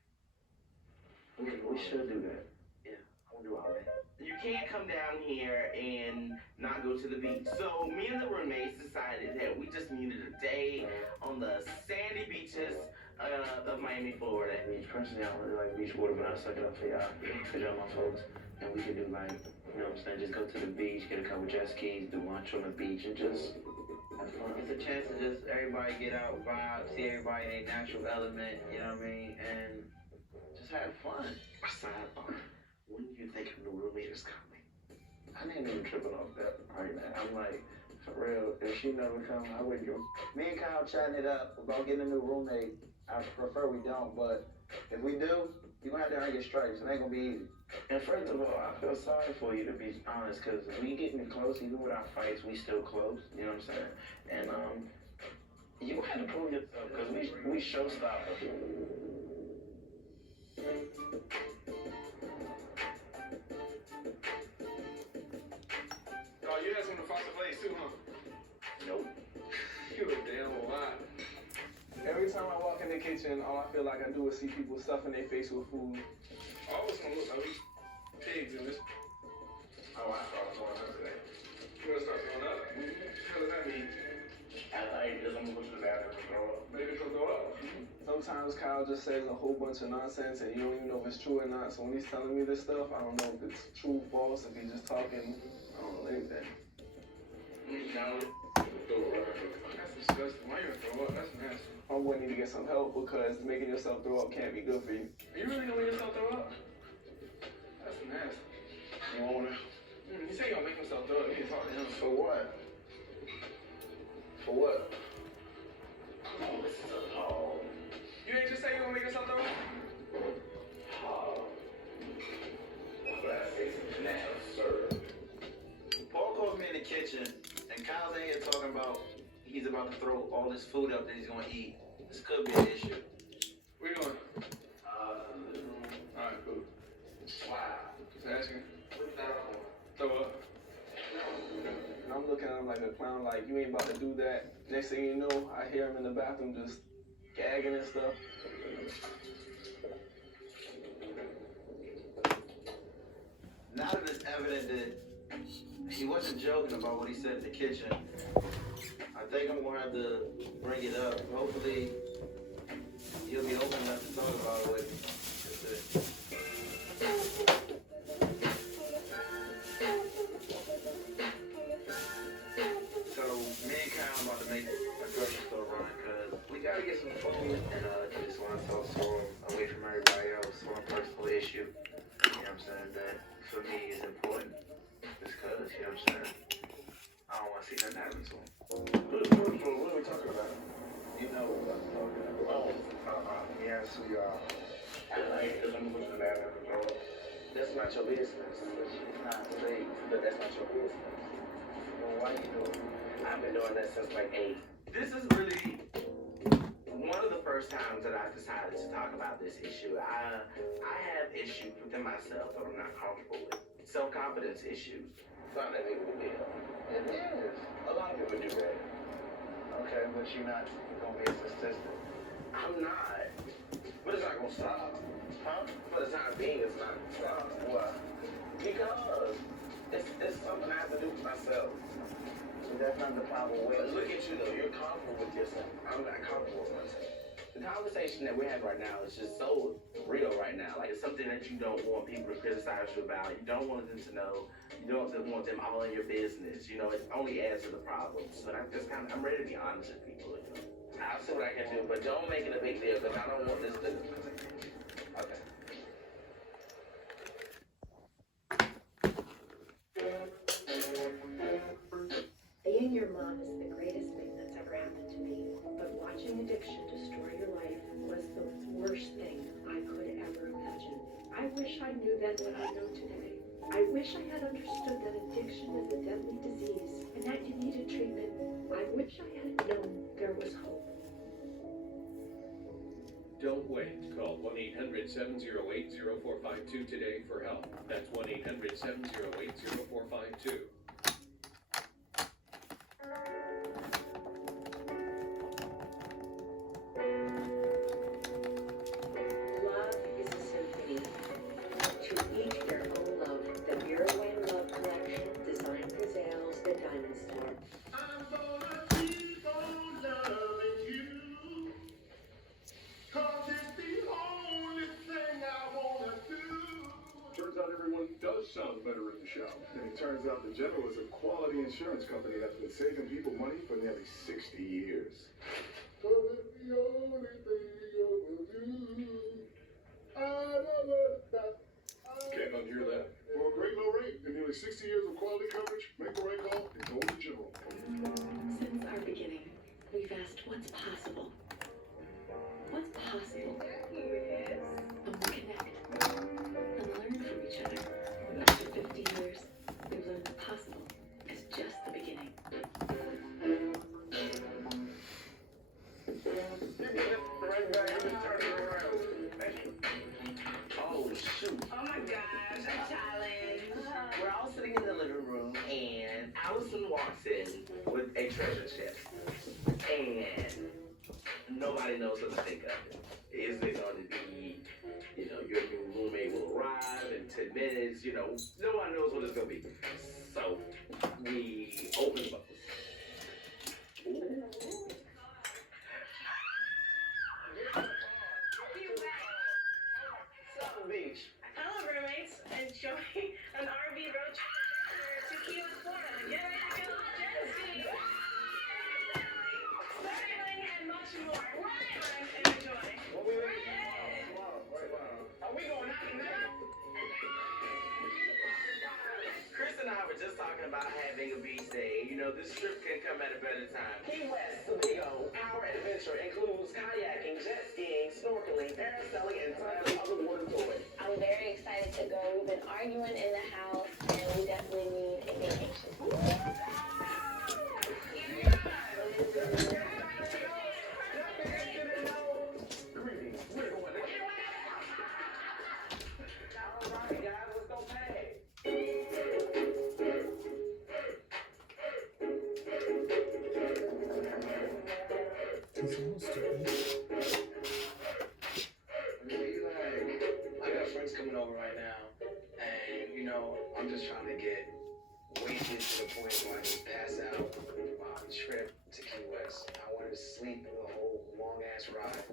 We should do that. Yeah, I want to do all that. You can't come down here and not go to the beach. So me and the roommates decided that we just needed a day on the sandy beaches of Miami, Florida. Personally, I don't really like beach water, but I'll suck it up for y'all. For y'all, my folks. And we could do like, you know what I'm saying, just go to the beach, get a couple jet skis, do lunch on the beach, and just have fun. It's a chance to just everybody get out, vibe, see everybody in a natural element, you know what I mean, and just have fun. Sidebar, when do you think a new roommate is coming? I ain't even tripping off that right now. I'm like, for real, if she never come, I would go. Me and Kyle chatting it up about getting a new roommate. I prefer we don't, but if we do, you're gonna have to earn your stripes. It ain't gonna be easy. And first of all, I feel sorry for you, to be honest, because we getting close, even with our fights, we still close, you know what I'm saying? And, you had to prove yourself, because we showstoppers. Oh, you had some of the Foster Blaze too, huh? Nope. You a damn lie. Every time I walk in the kitchen, all I feel like I do is see people stuffing their face with food. I always want to look like pigs in this. Oh, I thought I was going up today. You want to start throwing up? What does that mean? I like this. I'm going to go to the bathroom and throw up. Maybe it'll throw up. Sometimes Kyle just says a whole bunch of nonsense and you don't even know if it's true or not. So when he's telling me this stuff, I don't know if it's true, false, if he's just talking. I don't know anything. Now, That's disgusting. Why you gonna throw up? That's nasty. I'm gonna need to get some help because making yourself throw up can't be good for you. Are you really gonna make yourself throw up? That's nasty. you want to? He said you're gonna make himself throw up. You need to talk to him. For what? For what? Oh, this is kitchen, and Kyle's in here talking about he's about to throw all this food up that he's gonna eat. This could be an issue. Where you going? Alright, cool. Wow. Just asking. What's that for? Throw up. And I'm looking at him like a clown, like, you ain't about to do that. Next thing you know, I hear him in the bathroom just gagging and stuff. Now that it's evident that he wasn't joking about what he said in the kitchen, I think I'm gonna have to bring it up. Hopefully, he'll be open enough to talk about it with me. So, me and Kyle about to make a grocery store run because we gotta get some food, and I just want to talk to him away from everybody else on a personal issue. You know what I'm saying? That for me is important. Because, you know what I'm saying? I don't want to see nothing happen to him. What are we talking about? You know what I'm talking about. Yes, we are. That's not your business. Nah, please, but that's not your business. Well, why you doing it? I've been doing that since like 8. This is really one of the first times that I've decided to talk about this issue. I have issues within myself that I'm not comfortable with. Self-confidence issues. It's not that big of a deal. It is. A lot of people do that. Okay, but you're not gonna be a statistic. I'm not. But it's not gonna stop. Huh? For the time being, it's not gonna stop. Why? Because it's something I have to do with myself. So that's not the problem. But look at you though, you're comfortable with yourself. I'm not comfortable with myself. The conversation that we're having right now is just so real right now. Like, it's something that you don't want people to criticize you about. You don't want them to know. You don't want them all in your business. You know, it only adds to the problem. So I'm ready to be honest with people. You know? I'll see what I can do, but don't make it a big deal because I don't want this to. Okay. Being your mom is the greatest thing that's ever happened to me, but watching addiction destroy your life was the worst thing I could ever imagine. I wish I knew then what I know today. I wish I had understood that addiction is a deadly disease and that you needed treatment. I wish I had known there was hope. Don't wait. Call 1-800-708-0452 today for help. That's 1-800-708-0452. Love is a symphony. To each their own love. The Vera Wayne Love Collection, designed for Zales, the Diamond Store. I'm gonna keep on loving you, 'cause it's the only thing I wanna do. Turns out everyone does sound better in the shower. And it turns out the General is a quality insurance company that's been saving people money for nearly 60 years. 'Cause it's the only thing I will do. Can't unhear that. For a great low rate and nearly 60 years of quality coverage, make the right call and go to General. Since our beginning, we've asked what's possible. What's possible? And we connect and learn from each other. After 50 years, we've learned the possible is just the beginning. Right back, I'm just turning around. Thank you. Oh, shoot. Oh my gosh, a challenge. We're all sitting in the living room, and Allison walks in with a treasure chest. And nobody knows what to think of it. Is it going to be, your new roommate will arrive in 10 minutes? No one knows what it's going to be. So, we open the box. Beach. Hello, roommates. Enjoy an RV road trip to Key West, Florida. Get ready to go jet ski, snorkeling, and much more. Relax and enjoy. Are we going out tonight? Chris and I were just talking about having a beach day. This trip can come at a better time. Key West, the Big O. Our adventure includes kayaking, jet skiing, snorkeling, parasailing, and tons of other water toys. I'm very excited to go. We've been arguing in the house, and we definitely need a vacation. get to the point where I just pass out on the trip to Key West. I wanted to sleep the whole long ass ride.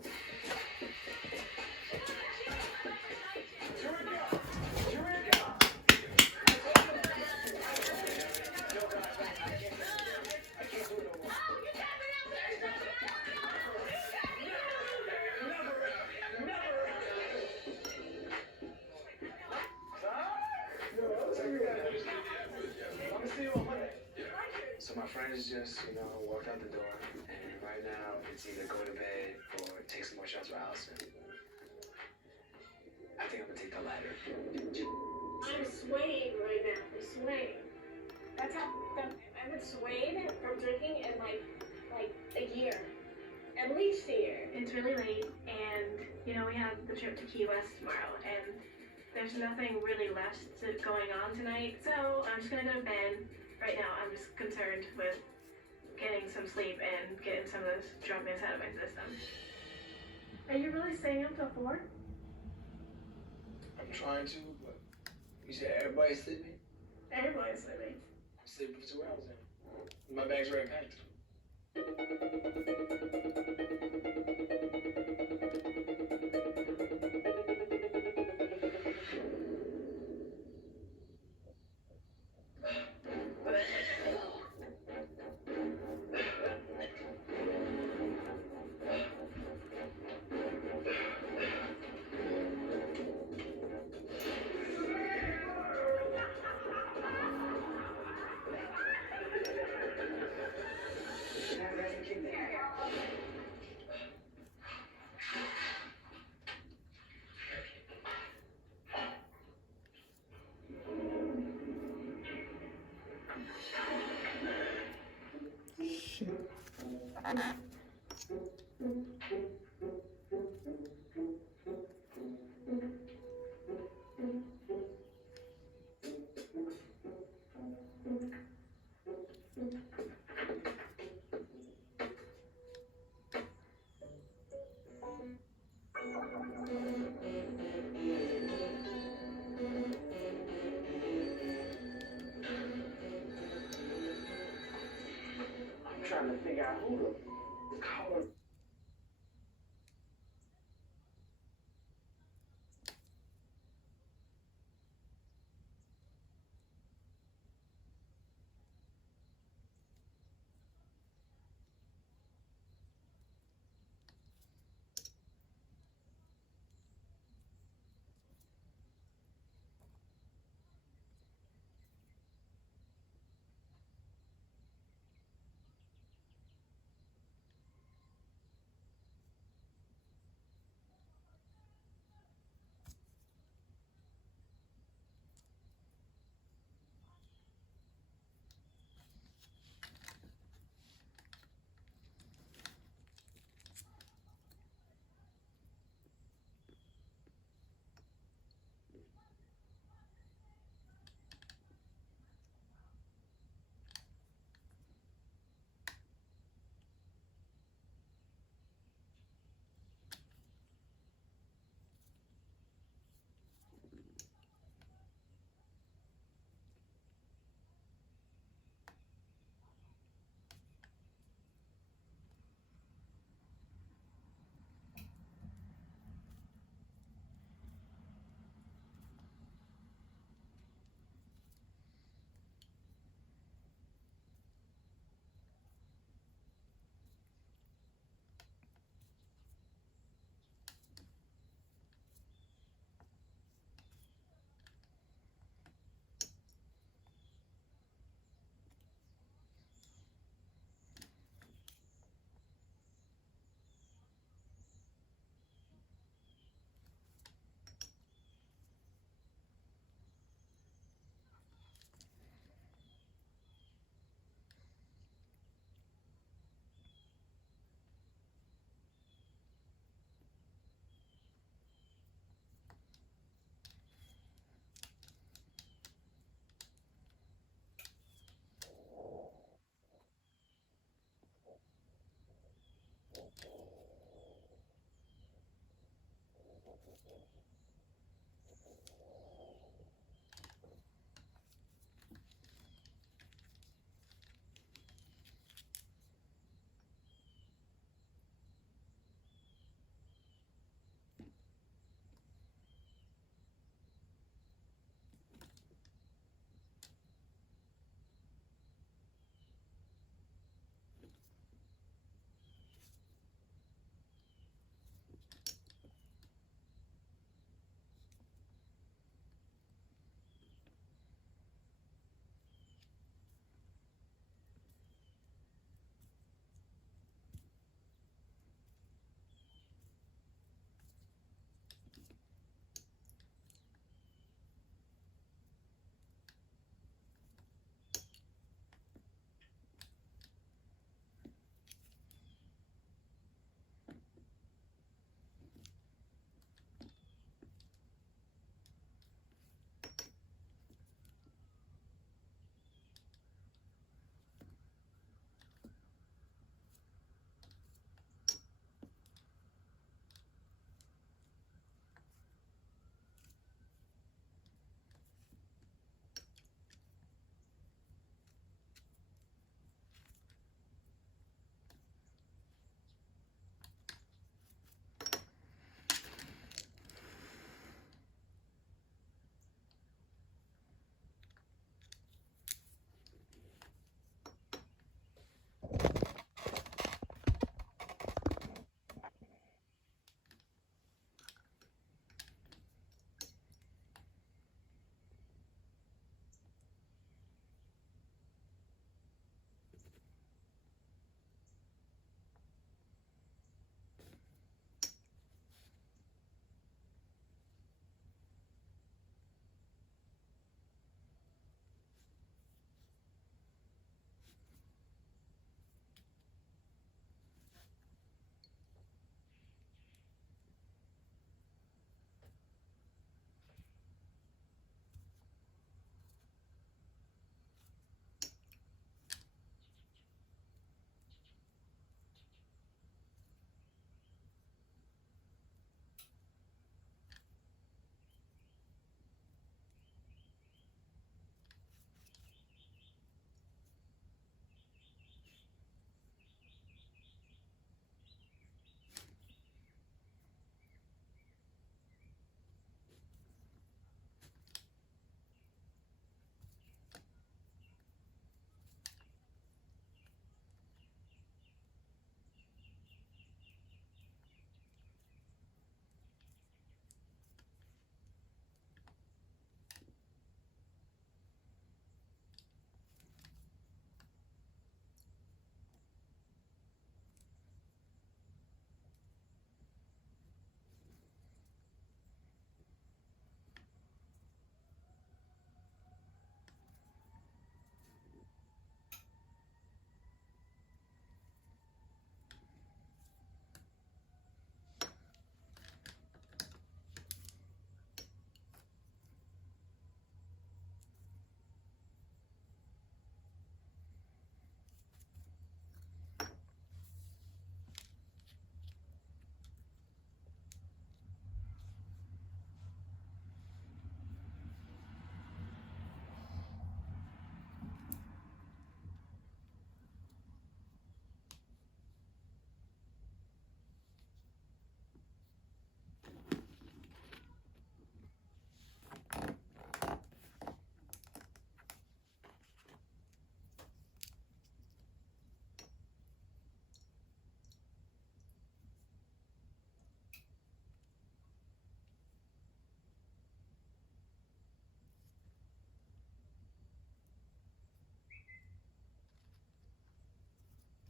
So my friends just, walked out the door, and right now it's either go to bed or take some more shots with Allison. I think I'm gonna take the latter. I'm swaying right now. I'm swaying. That's how I haven't swayed from drinking in like a year. At least a year. It's really late, and we have the trip to Key West tomorrow, and there's nothing really left going on tonight, so I'm just gonna go to bed. Right now, I'm just concerned with getting some sleep and getting some of this drunkenness out of my system. Are you really staying up till 4? I'm trying to, but you said everybody's sleeping? Everybody's sleeping. I'm sleeping for 2 hours then. My bag's already packed. I'm trying to figure out who the color.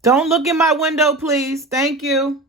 Don't look in my window, please. Thank you.